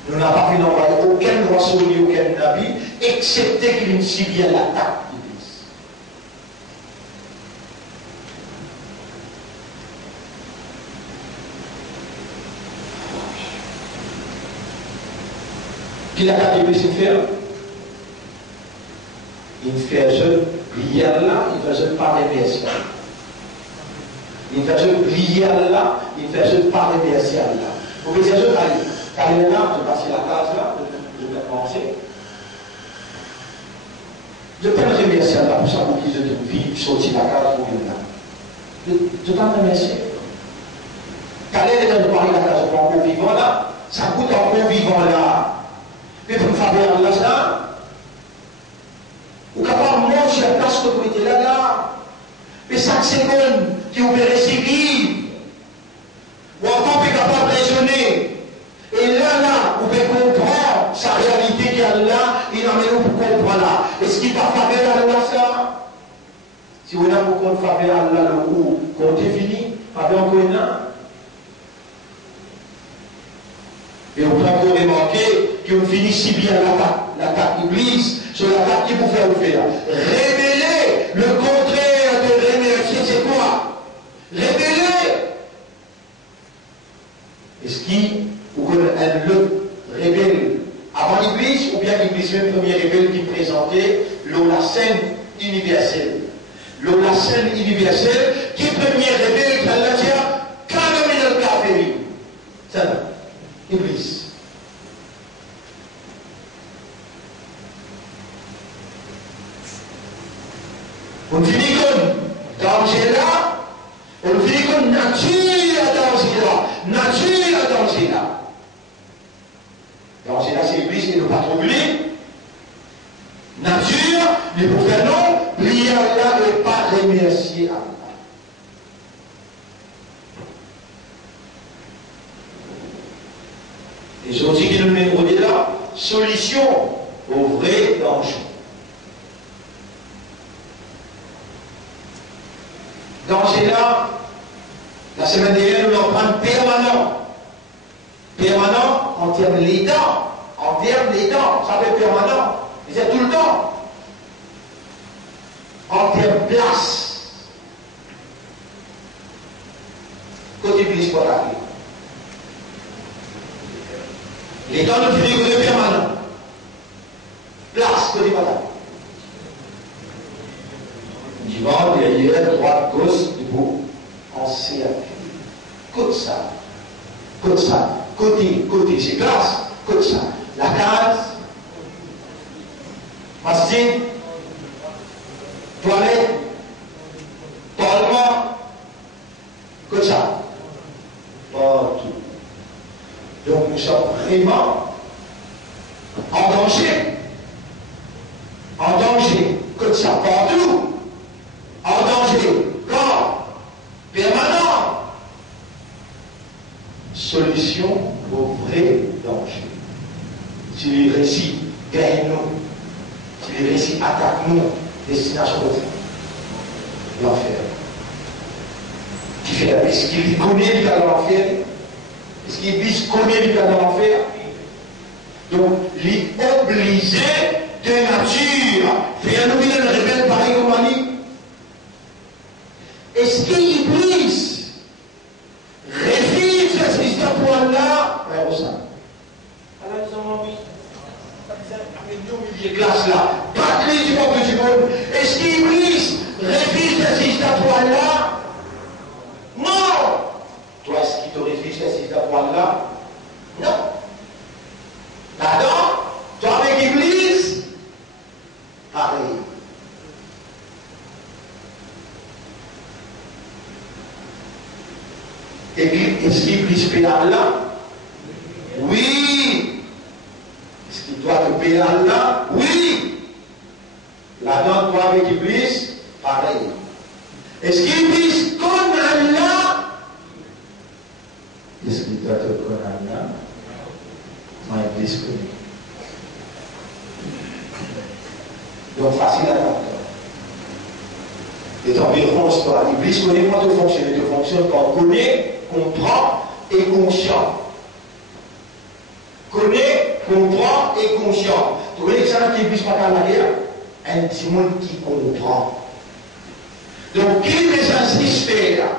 Nous n'avons pas pu envoyer aucun oiseau ni aucun nabi, excepté qu'il subit l'attaque d'Iblis. Qui l'attaque d'Iblis il fait? Il fait je prière là, il fait je parler merci. Il fait je prière là, il fait je parler merci là. Vous pouvez dire je aller. Car il est là, je passe la case là, je vais commencer. Je peux me remercier Allah pour ça pour qu'ils aient une vie, sortir la case pour venir là. Je t'en remercie. Car il est là de parler la case pour un beau vivant là, ça coûte un beau vivant là. Mais pour faire Allah ça, ou capable de manger la place que vous mettez là, mais chaque seconde qui vous verrez seguir, ou encore plus capable de raisonner. Et là, vous pouvez comprendre sa réalité qui est là, il emmène pour comprendre là. Est-ce qu'il va faire Allah ça? Si vous n'avez pas pour faire Allah le coup, quand c'est fini, faire encore une là. Et on peut encore remarquer qu'on finit si bien l'attaque Iblis, sur l'attaque qui vous fait faire. Révéler le contraire de remercier, c'est quoi? Révéler. Est-ce qu'il ou qu'un autre rebelle avant l'Église, ou bien l'Église même premier rebelle qui présentait la scène universelle. La scène universelle qui est premier rebelle qui a la dire calme le café. C'est ça, l'Église. On finit comme danger là, on finit comme nature à danger là, nature à danger là. Danger là, c'est l'Église qui ne pas troubler. Nature, les gouvernants, prier Allah et pas remercier Allah. Et je dis que nous mettons là, solution au vrai danger. Danger là, la semaine dernière, nous en prenons permanent. Permanent en termes des dents. En termes des dents, ça fait permanent. Mais c'est tout le temps. En termes de place. Côté plus pour la vie. Les dents ne finissent que de permanent. Place, côté pour la vie. Devant, derrière, droite, gauche, debout, en cercle. Côté ça. Côté ça. Côté, c'est place. Côté ça. La case. Masjid. Toilette. Parlement. Côté ça. Partout. Donc nous sommes vraiment en danger. En danger. Côté ça. Partout. En danger, quand permanent. Solution au vrai danger. Si les récits gagnent nous, si les récits attaquent nous, destination de l'enfer. Qui fait la est-ce qu'il connaît le cas de l'enfer? Est-ce qu'il connaît le cas de l'enfer? Donc, il est obligé de nature. Faire nous le rebelle pareil comme Ali. Est-ce qu'Iblis refuse ce système pour Allah? Oui, ça. Alors, ils ont envie. Avec glace là. Pas de du peuple du monde. Est-ce qu'Iblis refuse ce système pour Allah? Non. Toi, est-ce qu'il te refuse ce système pour Allah? Non. Là-dedans, toi avec Iblis, pareil. Est-ce qu'Iblis paie Allah? Oui. Est-ce qu'il doit te payer Allah? Oui. Là-dedans, toi avec Iblis, pareil. Est-ce qu'Iblis connaît Allah? Est-ce qu'il doit te connaître Allah? Non, Iblis connaît. Donc, facile à comprendre. Et environ, l'Iblis connaît comment tu fonctionnes. Tu fonctionnes quand on connaît, comprend et conscient. connaît, comprend et conscient. Vous voyez que ça qui est plus pas qu'à l'arrière, un petit monde qui comprend. Donc, qui les insiste là?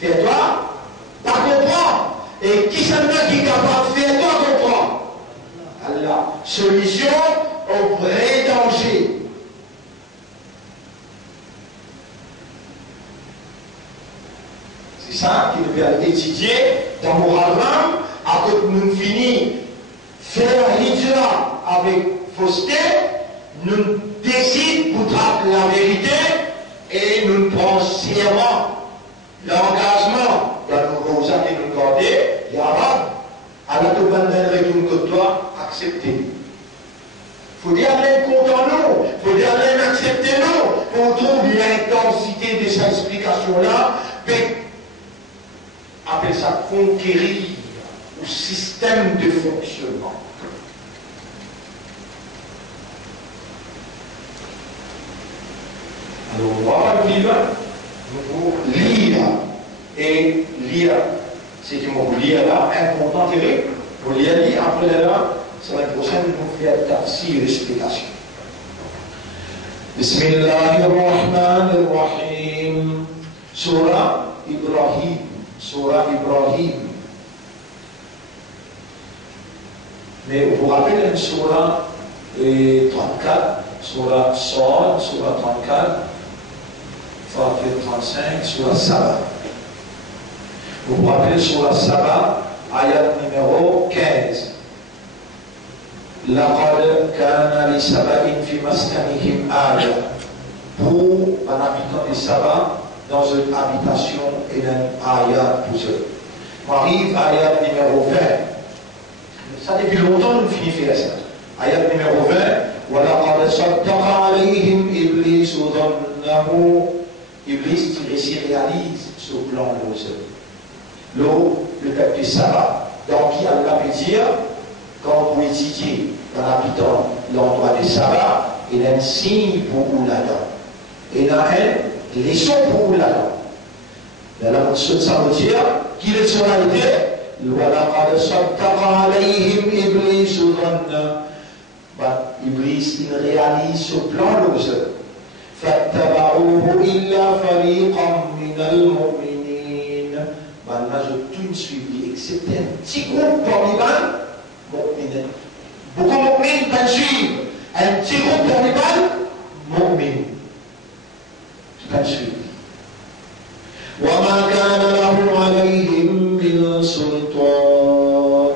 Fais-toi, pas comprendre. Et qui s'en a qui est capable? Fais-toi comprendre. Allah, solution au vrai danger. C'est ça qui nous permet d'étudier dans mon Haram, après que nous finissons faire la hijra avec fausseté, nous décidons pour traquer la vérité et nous prenons serment, l'engagement dans nos rosas que nous gardons, et Arabes, à la demande d'un retour que toi, accepter. Il faut dire même content nous, il faut dire même accepter nous, pour trouver l'intensité de cette explication-là, mais appelle ça conquérir au système de fonctionnement. Alors, on va pas lire, nous lire. Et lire, c'est que mon lire là, important terrible. Pour lire, après là, c'est la prochaine, nous faire tafsir l'explication. Bismillahirrahmanirrahim. Surah Ibrahim. Surah Ibrahim. Mais vous vous rappelez une surah 34, surah Sod, surah 34, surah 35, surah Saba. Vous vous rappelez surah Saba, ayat numéro 15. لقد كان لسبأ في مسكنهم آية. Pour un habitant de Saba, dans une habitation et un ayat pour eux. On arrive à ayat numéro 20. Ça depuis longtemps nous finissons ça. Ayat numéro 20. وَلَقَدْ صَدَّقَ عَلَيْهِمْ إِبْلِيسُ ظَنَّهُ. Iblis qui réalise ce plan de le peuple de Saba. Donc qui Allah peut dire, quand vous étudiez dans l'habitant l'endroit de Saba, il y a un signe pour vous là-dedans. Il y a un leçon pour vous là-dedans. Ça veut dire qu'il est sur la idée, وَلَقَدْ صَدَّقَ عَلَيْهِمْ إِبْلِيسُ ظَنَّهُ. Iblis, il réalise ce plan de Dieu. فَاتَّبَعُوهُ إِلَّا فَرِيقًا مِنَ الْمُؤْمِنِينَ. Maintenant, je tout suivi, excepté un petit groupe parmi les mu'minin. Beaucoup de mu'mins vont suivre. Un petit groupe parmi les mu'mins. Vont suivre. وَمَا كَانَ لَهُ عَلَيْهِمْ مِنْ سُلْطَانٍ.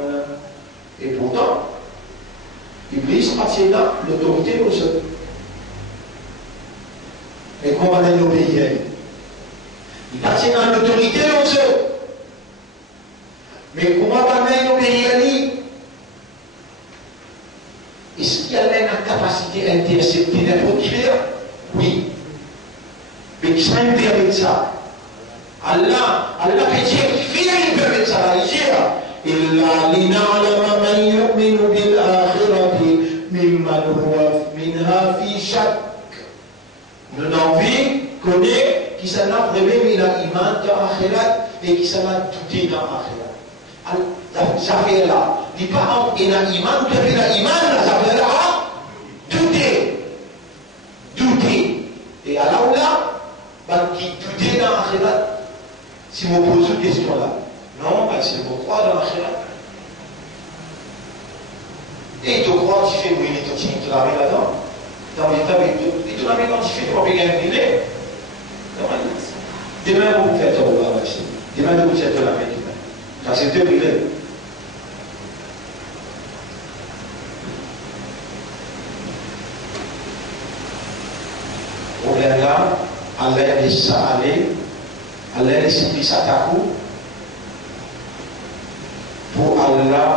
Et pourtant, Iblis appartient à l'autorité aux autres. Mais comment on a obéir? Il appartient à l'autorité aux autres. Mais comment on a obéir? Est-ce qu'il y a même la capacité d'intercepter n'importe qui? Oui. Mais qui s'en permet de ça? Allah peut dire qu'il permet de ça. Il dit إِلَّا لِنَعْلَمَ مَنْ يُؤْمِنُ بِالْآخِرَةِ مِمَّنْ هُوَ مِنْهَا فِي شَكٍّ. Nous avons vu, connaît, qui s'en a vraiment mis l'iman dans l'akhirat et qui s'en a douté dans l'akhirat. Ça fait là. Il n'y a pas un iman, depuis l'iman, ça fait là, douter. Douter. Et alors là, qui douter dans l'akhirat, si vous posez une question là, non, c'est pour croire dans l'akhirat. Et tu crois que tu fais, oui, tu l'as mis là-dedans. Dans les temps, et tu l'as mis quand tu fais, tu vas payer un filet. Demain, vous faites au revoir, merci. Demain, vous faites la main. Ça, c'est deux filets. Au là, Allah laisse ça aller, Allah laisse pris ça à coup. Pour Allah,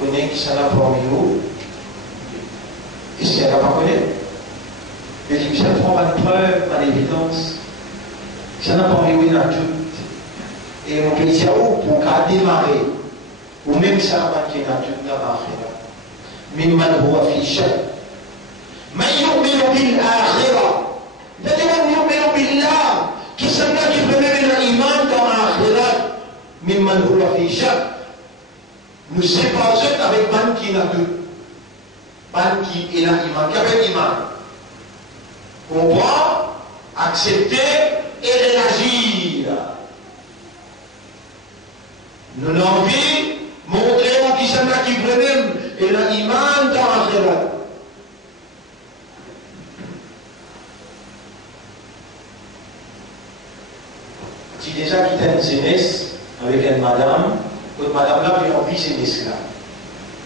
connaître qui s'en a parmi nous. Est-ce qu'il n'y a pas connaître? Mais il ça prend une preuve, à l'évidence. Ça n'a pas eu une adulte. Et on peut dire, pour qu'à démarrer, ou même ça va qu'il y ait une adulte dans l'Akhira. Mais man huwa fi shak. Man yu'minu bil akhira. C'est-à-dire, man yu'minu billah. Qui s'en a qui peut lever l'iman dans l'Akhira. Mais man huwa fi shak. nous séparons avec ban qui n'a deux. Ban qui est l'iman, qui avait l'iman. Comprendre, accepter et réagir. Nous avons envie montrer au qui s'en a qui prennent et l'iman dans la khairat. Si déjà qui t'a une jeunesse avec une madame, votre madame là a envie c'est une esclave.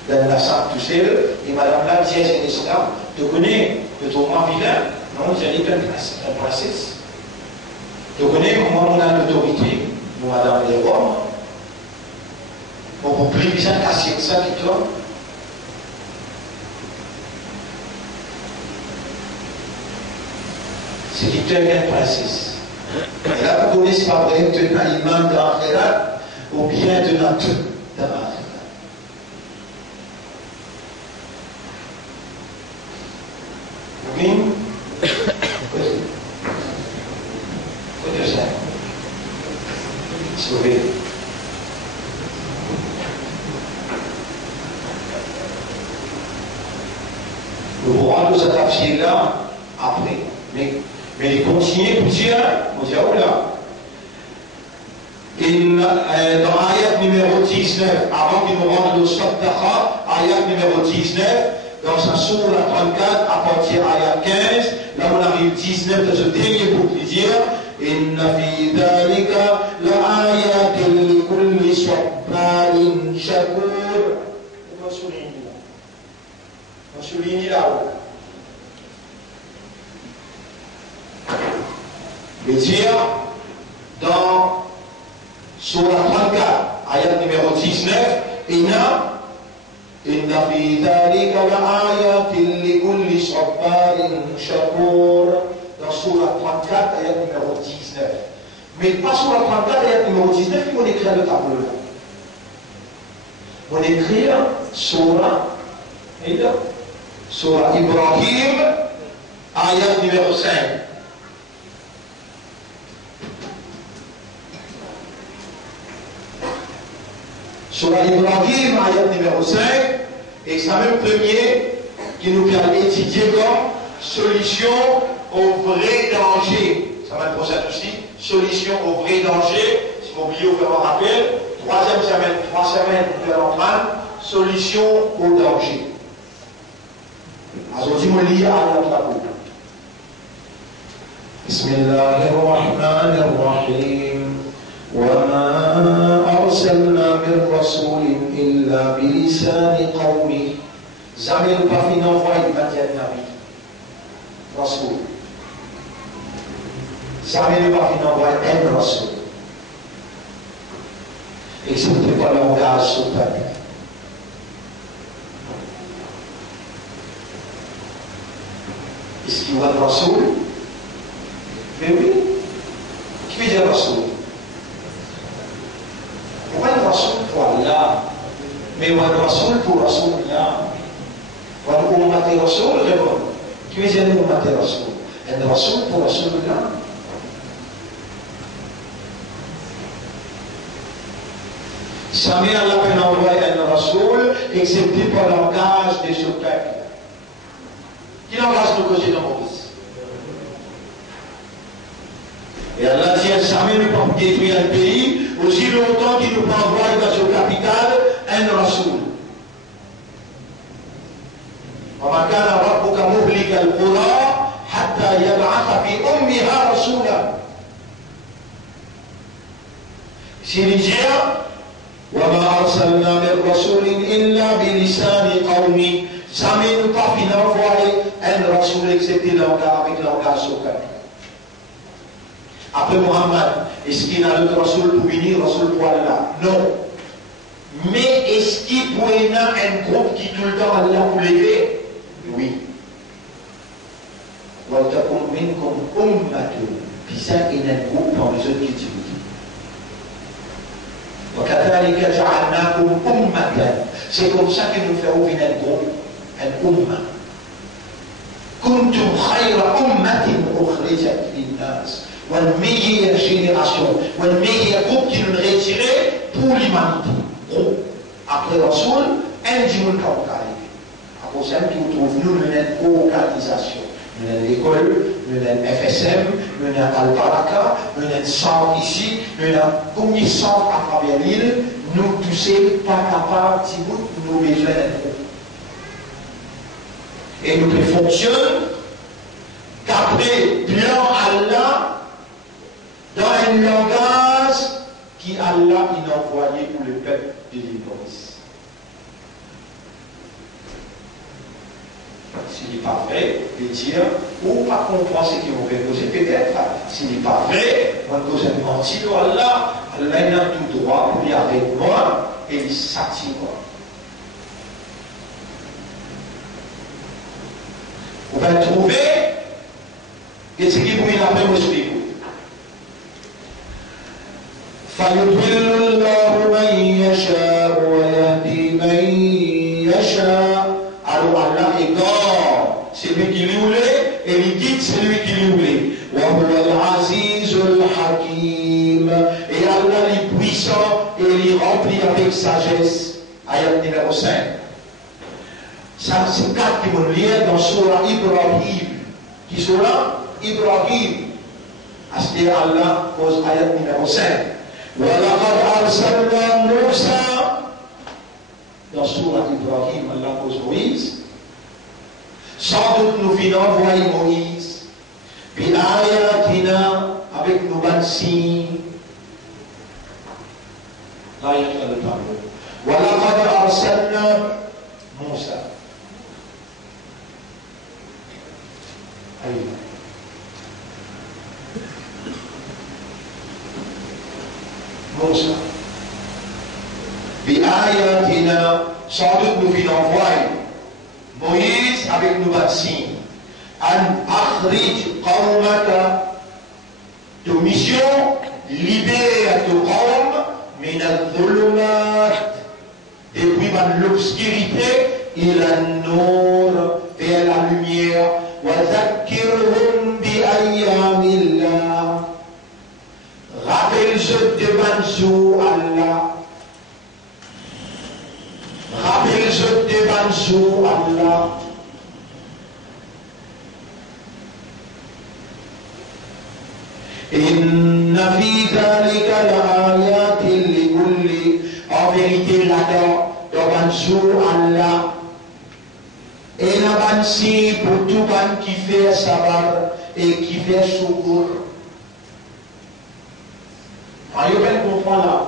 Dans la salle tout seul, et madame là dit c'est une esclave. Tu connais que ton mari vilain, non, j'ai dit qu'une princesse. Tu connais moi on a l'autorité, moi madame les rois. On peut plus bien casser ça qui toi. C'est qui tu es une princesse. Et là, vous connaissez pas vrai que tu as un imam dans l'akhirat ou bien de la tout dans l'akhirat. Oui? Côté ça. Sauvé. Nous pourrons nous attacher là après. Mais il continue pour dire, oula. Dans ayat numéro 19, avant qu'il nous rende le Sabdacha, ayat numéro 19, dans sa sourate 34, à partir de ayat 15, là on arrive 19 de ce dernier pour lui dire, Inna fi dhalika la ayatin li kulli sabbarin shakur. On souligne là-haut. Le dire dans Surah 34, ayat numéro 19, Inna fi dhalika la ayatin li kulli sabbarin shakur. Dans Surah 34, ayat numéro 19. Mais pas Surah 34, ayat numéro 19, il faut écrire le tableau là. On écrit Surah Ibrahim, ayat numéro 5. Surah Ibrahim, ayat numéro 5, et c'est même premier qui nous permet d'étudier comme solution au vrai danger. Ça va être prochain aussi, solution au vrai danger. Si vous oubliez, vous faire un rappel. Troisième semaine, 3 semaines, vous allez entendre solution au danger. Alors, dis-moi, lis à la boue. Bismillahirrahmanirrahim. وما أرسلنا من رسول إلا بلسان قومه. Jamais nous pas fait envoyer Madian Nabi. Rasoul. Jamais nous pas fait envoyer un Rasoul. Excepté par le langage sur le peuple. Est-ce qu'il y a un Rasoul? Mais oui. Qui veut dire Rasoul? Wan Rasul pour Allah, mais Wan Rasul pour Rasulullah. Wan Ummati Rasul, qui veut dire Ummati Rasul? Un Rasul pour Rasulullah. Jamais Allah peut envoyer un Rasul, excepté par le langage de ce peuple. Qui langage nous cause dans Maurice? Et Allah dit jamais ne peut détruire un pays aussi longtemps qu'il nous peut envoyer dans sa capitale un Rasoul. وما كان ربك مهلك القرى حتى يبعث في أمها رسولا. سيرجع وما أرسلنا من رسول إلا بلسان قومه. Jamais nous pas fait envoyer un Rasoul excepté avec langage au peuple. Après Muhammad, est-ce qu'il y a d'autres Rasoul pour venir, Rasoul pour Allah? Non. Mais est-ce qu'il pourrait y avoir un groupe qui tout le temps Allah pour l'aider? Oui. وَلْتَكُمْ مِنْكُمْ أُمَّةٌ. Puis ça, il y a un groupe dans les autres qui disent. وَكَذَلِكَ جَعَلْنَاكُمْ أُمَّةً. C'est comme ça que nous faisons venir un groupe, un umma. كُنْتُمْ خَيْرَ أُمَّةٍ أُخْرِجَتْ لِلنَّاسِ. Une meilleure génération, une meilleure groupe qui nous retirait pour l'humanité. Groupe. après Rasoul, un jour comme carré. À cause de ça, nous trouvons une organisation. Nous avons l'école, nous avons FSM, nous avons Al-Baraka, nous avons centre ici, nous avons combien de centres à travers l'île, nous tous pas capables de nous besoins d'être. Et nous fonctionnons qu'après plan Allah dans un langage qui Allah a envoyé pour le peuple de l'île Maurice. S'il n'est pas vrai, de dire, ou pas comprendre ce qui vous fait poser, peut-être, s'il n'est pas vrai, on cause un menti de Allah, Allah a tout droit pour y avec moi, et il s'attire moi. Vous allez trouver, et ce qui vous met après, vous expliquez. فَيُضِلُّ اللَّهُ مَن يَشَاءُ وَيَهْدِي مَن يَشَاءُ. Alors Allah est grand, c'est lui qui lui voulait, et il guide celui qui lui voulait. وَهُوَ الْعَزِيزُ الْحَكِيمُ. Et Allah est puissant et il est rempli avec sagesse. Ayat numéro 5. Ça, c'est 4 qui vont lire dans Surah Ibrahim. Qui Surah Ibrahim. C'est Allah cause ayat numéro 5. وَلَقَدْ أَرْسَلْنَا مُوسَى. Dans Surah Ibrahim, Allah cause Moïse. Sans doute nous venons envoyer Moïse. Puis ayatina, avec nos bonnes signes. Là, il y a le tableau. وَلَقَدْ أَرْسَلْنَا مُوسَى. Allez. Moussa. Bi-ayatina, sans doute nous venons envoyer Moïse avec nos signes. An akhrij qawmaka. Ta mission, libère ton qawm min al-dhulumat, depuis l'obscurité ila an-nur, vers la lumière. Wa dhakkirhum bi ayyamillah. Rappelle-je devant jour Allah. Rappelle-je devant jour Allah. Inna fi dhalika la'ayatin likulli. En vérité là-dedans, devant jour Allah. Et la bansi pour tout le qui fait sabar et qui fait secours. Vous pouvez comprendre là.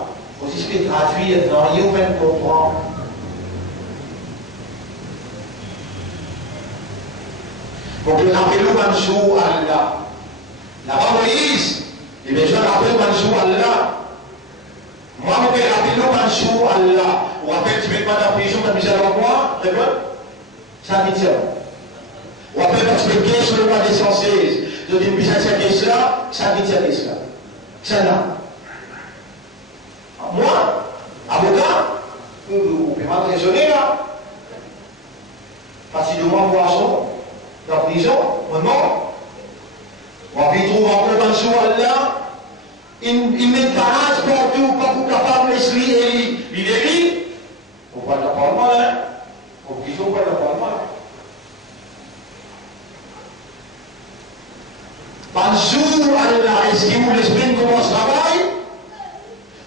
Vous pouvez traduire dans vous pouvez comprendre. Vous pouvez rappeler un jour Allah. Là-bas, Moïse, il est besoin de rappeler un jour Allah. Moi, vous pouvez rappeler un jour Allah. Vous rappelez, tu ne mets pas dans la prison, tu as mis avec moi, c'est bon? Ça dit ça. Vous rappelez, parce que 15 sur le mois des 116, je dis, puis ça dit cela, ça dit cela. C'est là. Moi, avocat, vous pouvez m'emprisonner là. Parce que moi, poisson, dans la prison, moi, non. On va trouver encore un jour là. Il m'embarrasse partout, pas pour capable de lire. Il est libre. On va le parlement là. En prison, on va le parlement là. Bonjour Allah, est-ce que vous l'esprit commence à travailler?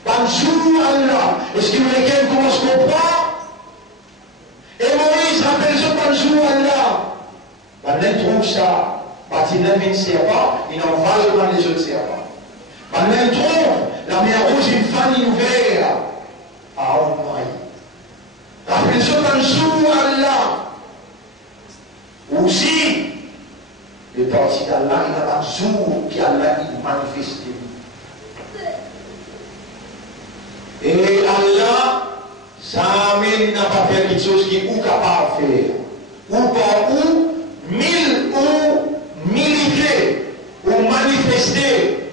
Bonjour Allah, est-ce que vous voulez qu'elle commence à comprendre? Et Moïse rappelle-je bonjour Allah. Ben, trouve ça. Parce qu'il ne sert pas, il en va devant les autres serpents. Ben, elle trouve la mer rouge, une famille ouverte. Ah, on noie. Rappelle-je bonjour Allah. Aussi, le parti d'Allah, il a un jour qui Allah manifeste. Et Allah, jamais n'a pas fait quelque chose qui est capable de faire. Ou par où, mille ou militer, ou manifester,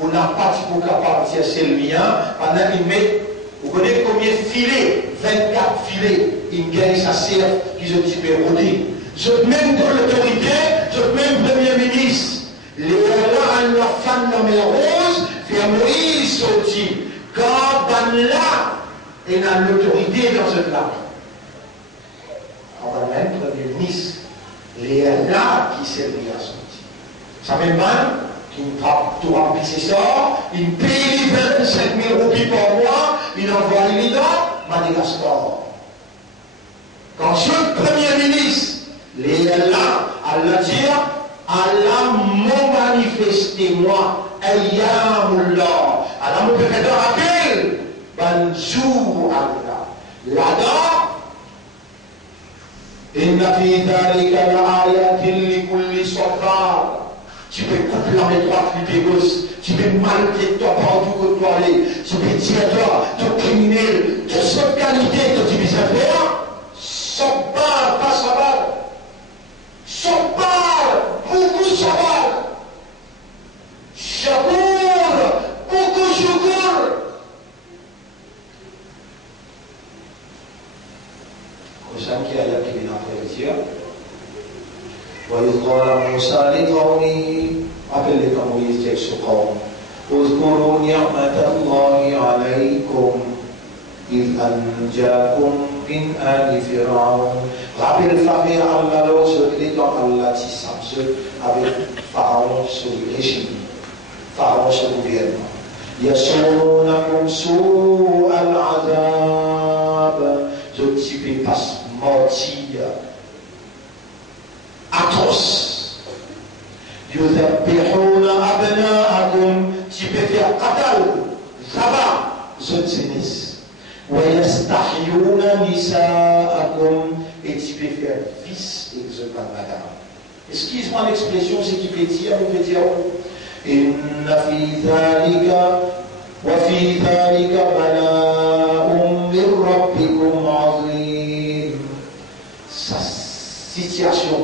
on n'a pas de capable de dire c'est le mien, pendant qu'il met, vous connaissez combien de filets? 24 filets, il gagne sa serre, qui se dit pérodé. Je même dans l'autorité, je même premier ministre. Les là, la femme de la mer rose, vers Moïse sorti. Quand là, et a l'autorité dans ce plan. On va même Premier ministre, les là qui servira à son petit. Ça même mal, qui tout remplit ça, il paye 25 000 roupies par mois, il envoie l'évident, Madagascar. Quand je suis Premier ministre, les là, Allah dit, Allah m'a manifesté moi, Ayyamullah. Allah m'a fait un rappel, bonjour Allah. Là-dedans, Inna fi dhalika la'ayatin li kulli sabar. Tu peux couper la main droite, flipper gauche, tu peux maltraiter toi partout où tu dois aller, tu peux dire toi, ton criminel, toute cette qualité que tu peux faire, sabar, pas sabar. Sabar, beaucoup sabar. Shakur, beaucoup shakur. Comme qui a la qui vient après le tir. وإذ قال موسى لقومه appelez comme Moïse dit ce قوم اذكروا نعمة الله عليكم إذ أنجاكم من آل فرعون. Rappelez le famille Allah lorsque dans Allah tissam avec Pharaon sur le régime, Pharaon sur le gouvernement. يسومونكم سوء العذاب. Je type passe mortier atroce. Yuzabbihuna abna'akum, tu peux faire qatal, zaba, jeunesse. Wa yastahyuna nisa'akum, et tu peux faire fils et madame. Excuse-moi l'expression, c'est qui peut dire, on peut dire, inna fi dhalika wa fi dhalika bala'un min rabbikum azim. Sa situation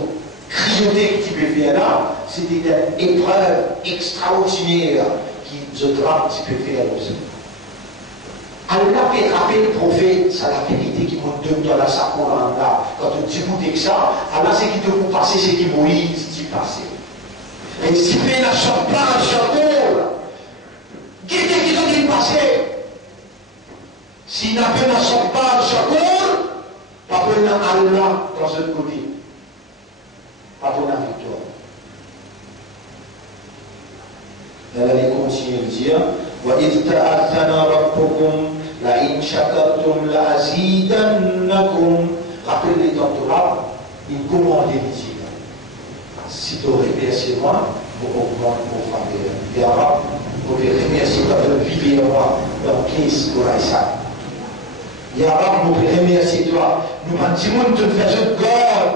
crioter que tu peux faire là, c'est une épreuve extraordinaire qui je trappe, tu peux faire aussi. Allah peut rappeler le prophète, c'est la vérité qui monte dans la sacoule là. Quand tu goûtes que ça, Allah c'est qui te vous passer, c'est qui Moïse tu passé. Et si tu fais la champagne, chacoule, qui est qui t'ont dit passer? Si n'a pas la champagne, chacoule, pas pour Allah dans ce côté. Pas pour la victoire. Elle allait continuer de dire وَإِذْ تَأَذَّنَ رَبُّكُمْ لَإِنْ شَكَرْتُمْ لَأَزِيدَنَّكُمْ. Rappelez dans Torah, il commande de dire si tu remercies moi, vous augmentez mon faveur. Et alors, vous pouvez remercier votre vie et moi dans 15 pour ça. Et alors, vous pouvez remercier toi. Nous, quand tout le monde te fait God,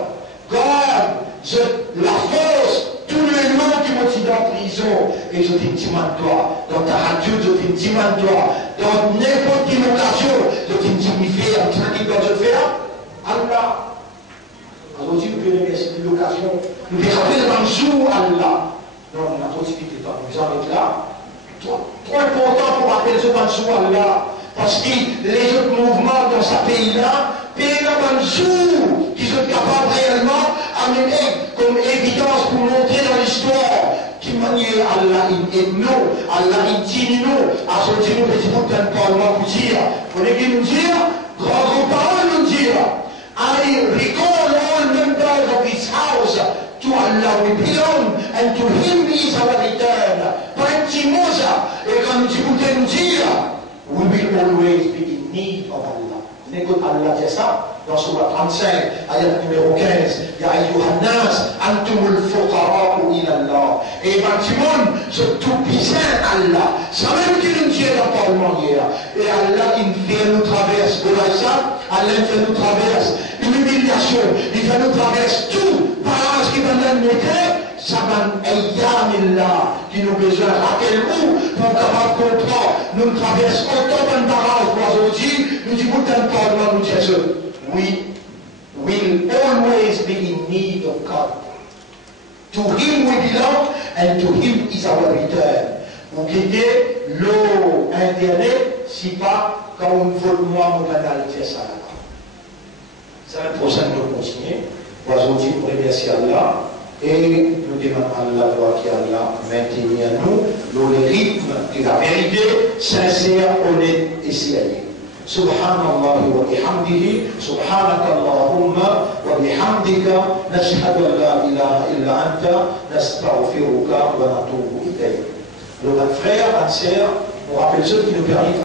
la force, tous les noms qui m'ont dit en prison, et je dis dis-moi-toi, dans ta radio, je dis dis-moi-toi, dans n'importe quelle occasion, je dis dignifier, en train de faire, Allah. Aujourd'hui, nous pouvons remercier l'occasion, nous pouvons rappeler dans le jour, Allah. Non, la possibilité de nous en mettre là, trop important pour rappeler ce jour, Allah, parce que les autres mouvements dans ce pays-là, un jour qui sont capables réellement d'amener comme évidence pour montrer dans l'histoire qui manière Allah aide nous, Allah digne nous, à ce que nous petit bout d'un parlement pour dire, pour les nous dire, grand parole nous dire, I recall all members of his house, to Allah we belong, and to him is our return. Pas Timosa, et quand nous dire, we will always be in need of Allah. Écoute, Allah dit ça dans Surah 35, ayat numéro 15. Ya ayyuhan nas, antumul fuqara'u ila Allah. Et Timon, je tout puissant Allah. Ça même qui nous dit dans le Parlement hier. Et Allah, il fait nous traverse, voilà ça, Allah fait nous traverse une humiliation, il fait nous traverse tout, par ce qui va nous mettre, ça va ayyamillah, qui nous besoin, rappelle-nous, pour capable comprendre, nous traversons autant de barrages pour aujourd'hui, nous disons que le Parlement nous dit ça. We will always be in need of God. To him we belong and to him is our return. Vous quittez l'eau internet, si pas quand on vole moi mon banalité ça là. C'est la prochaine de continuer. Aujourd'hui, nous remercions Allah et nous demandons à Allah qui Allah maintenir nous dans le rythme de la vérité sincère, honnête et sérieux. Subhanallah wa bihamdihi, subhanakallahumma wa bihamdika, nashhadu an la ilaha illa anta, nastaghfiruka wa natubu ilayk. Donc un frère, une sœur, on rappelle ceux qui nous permettent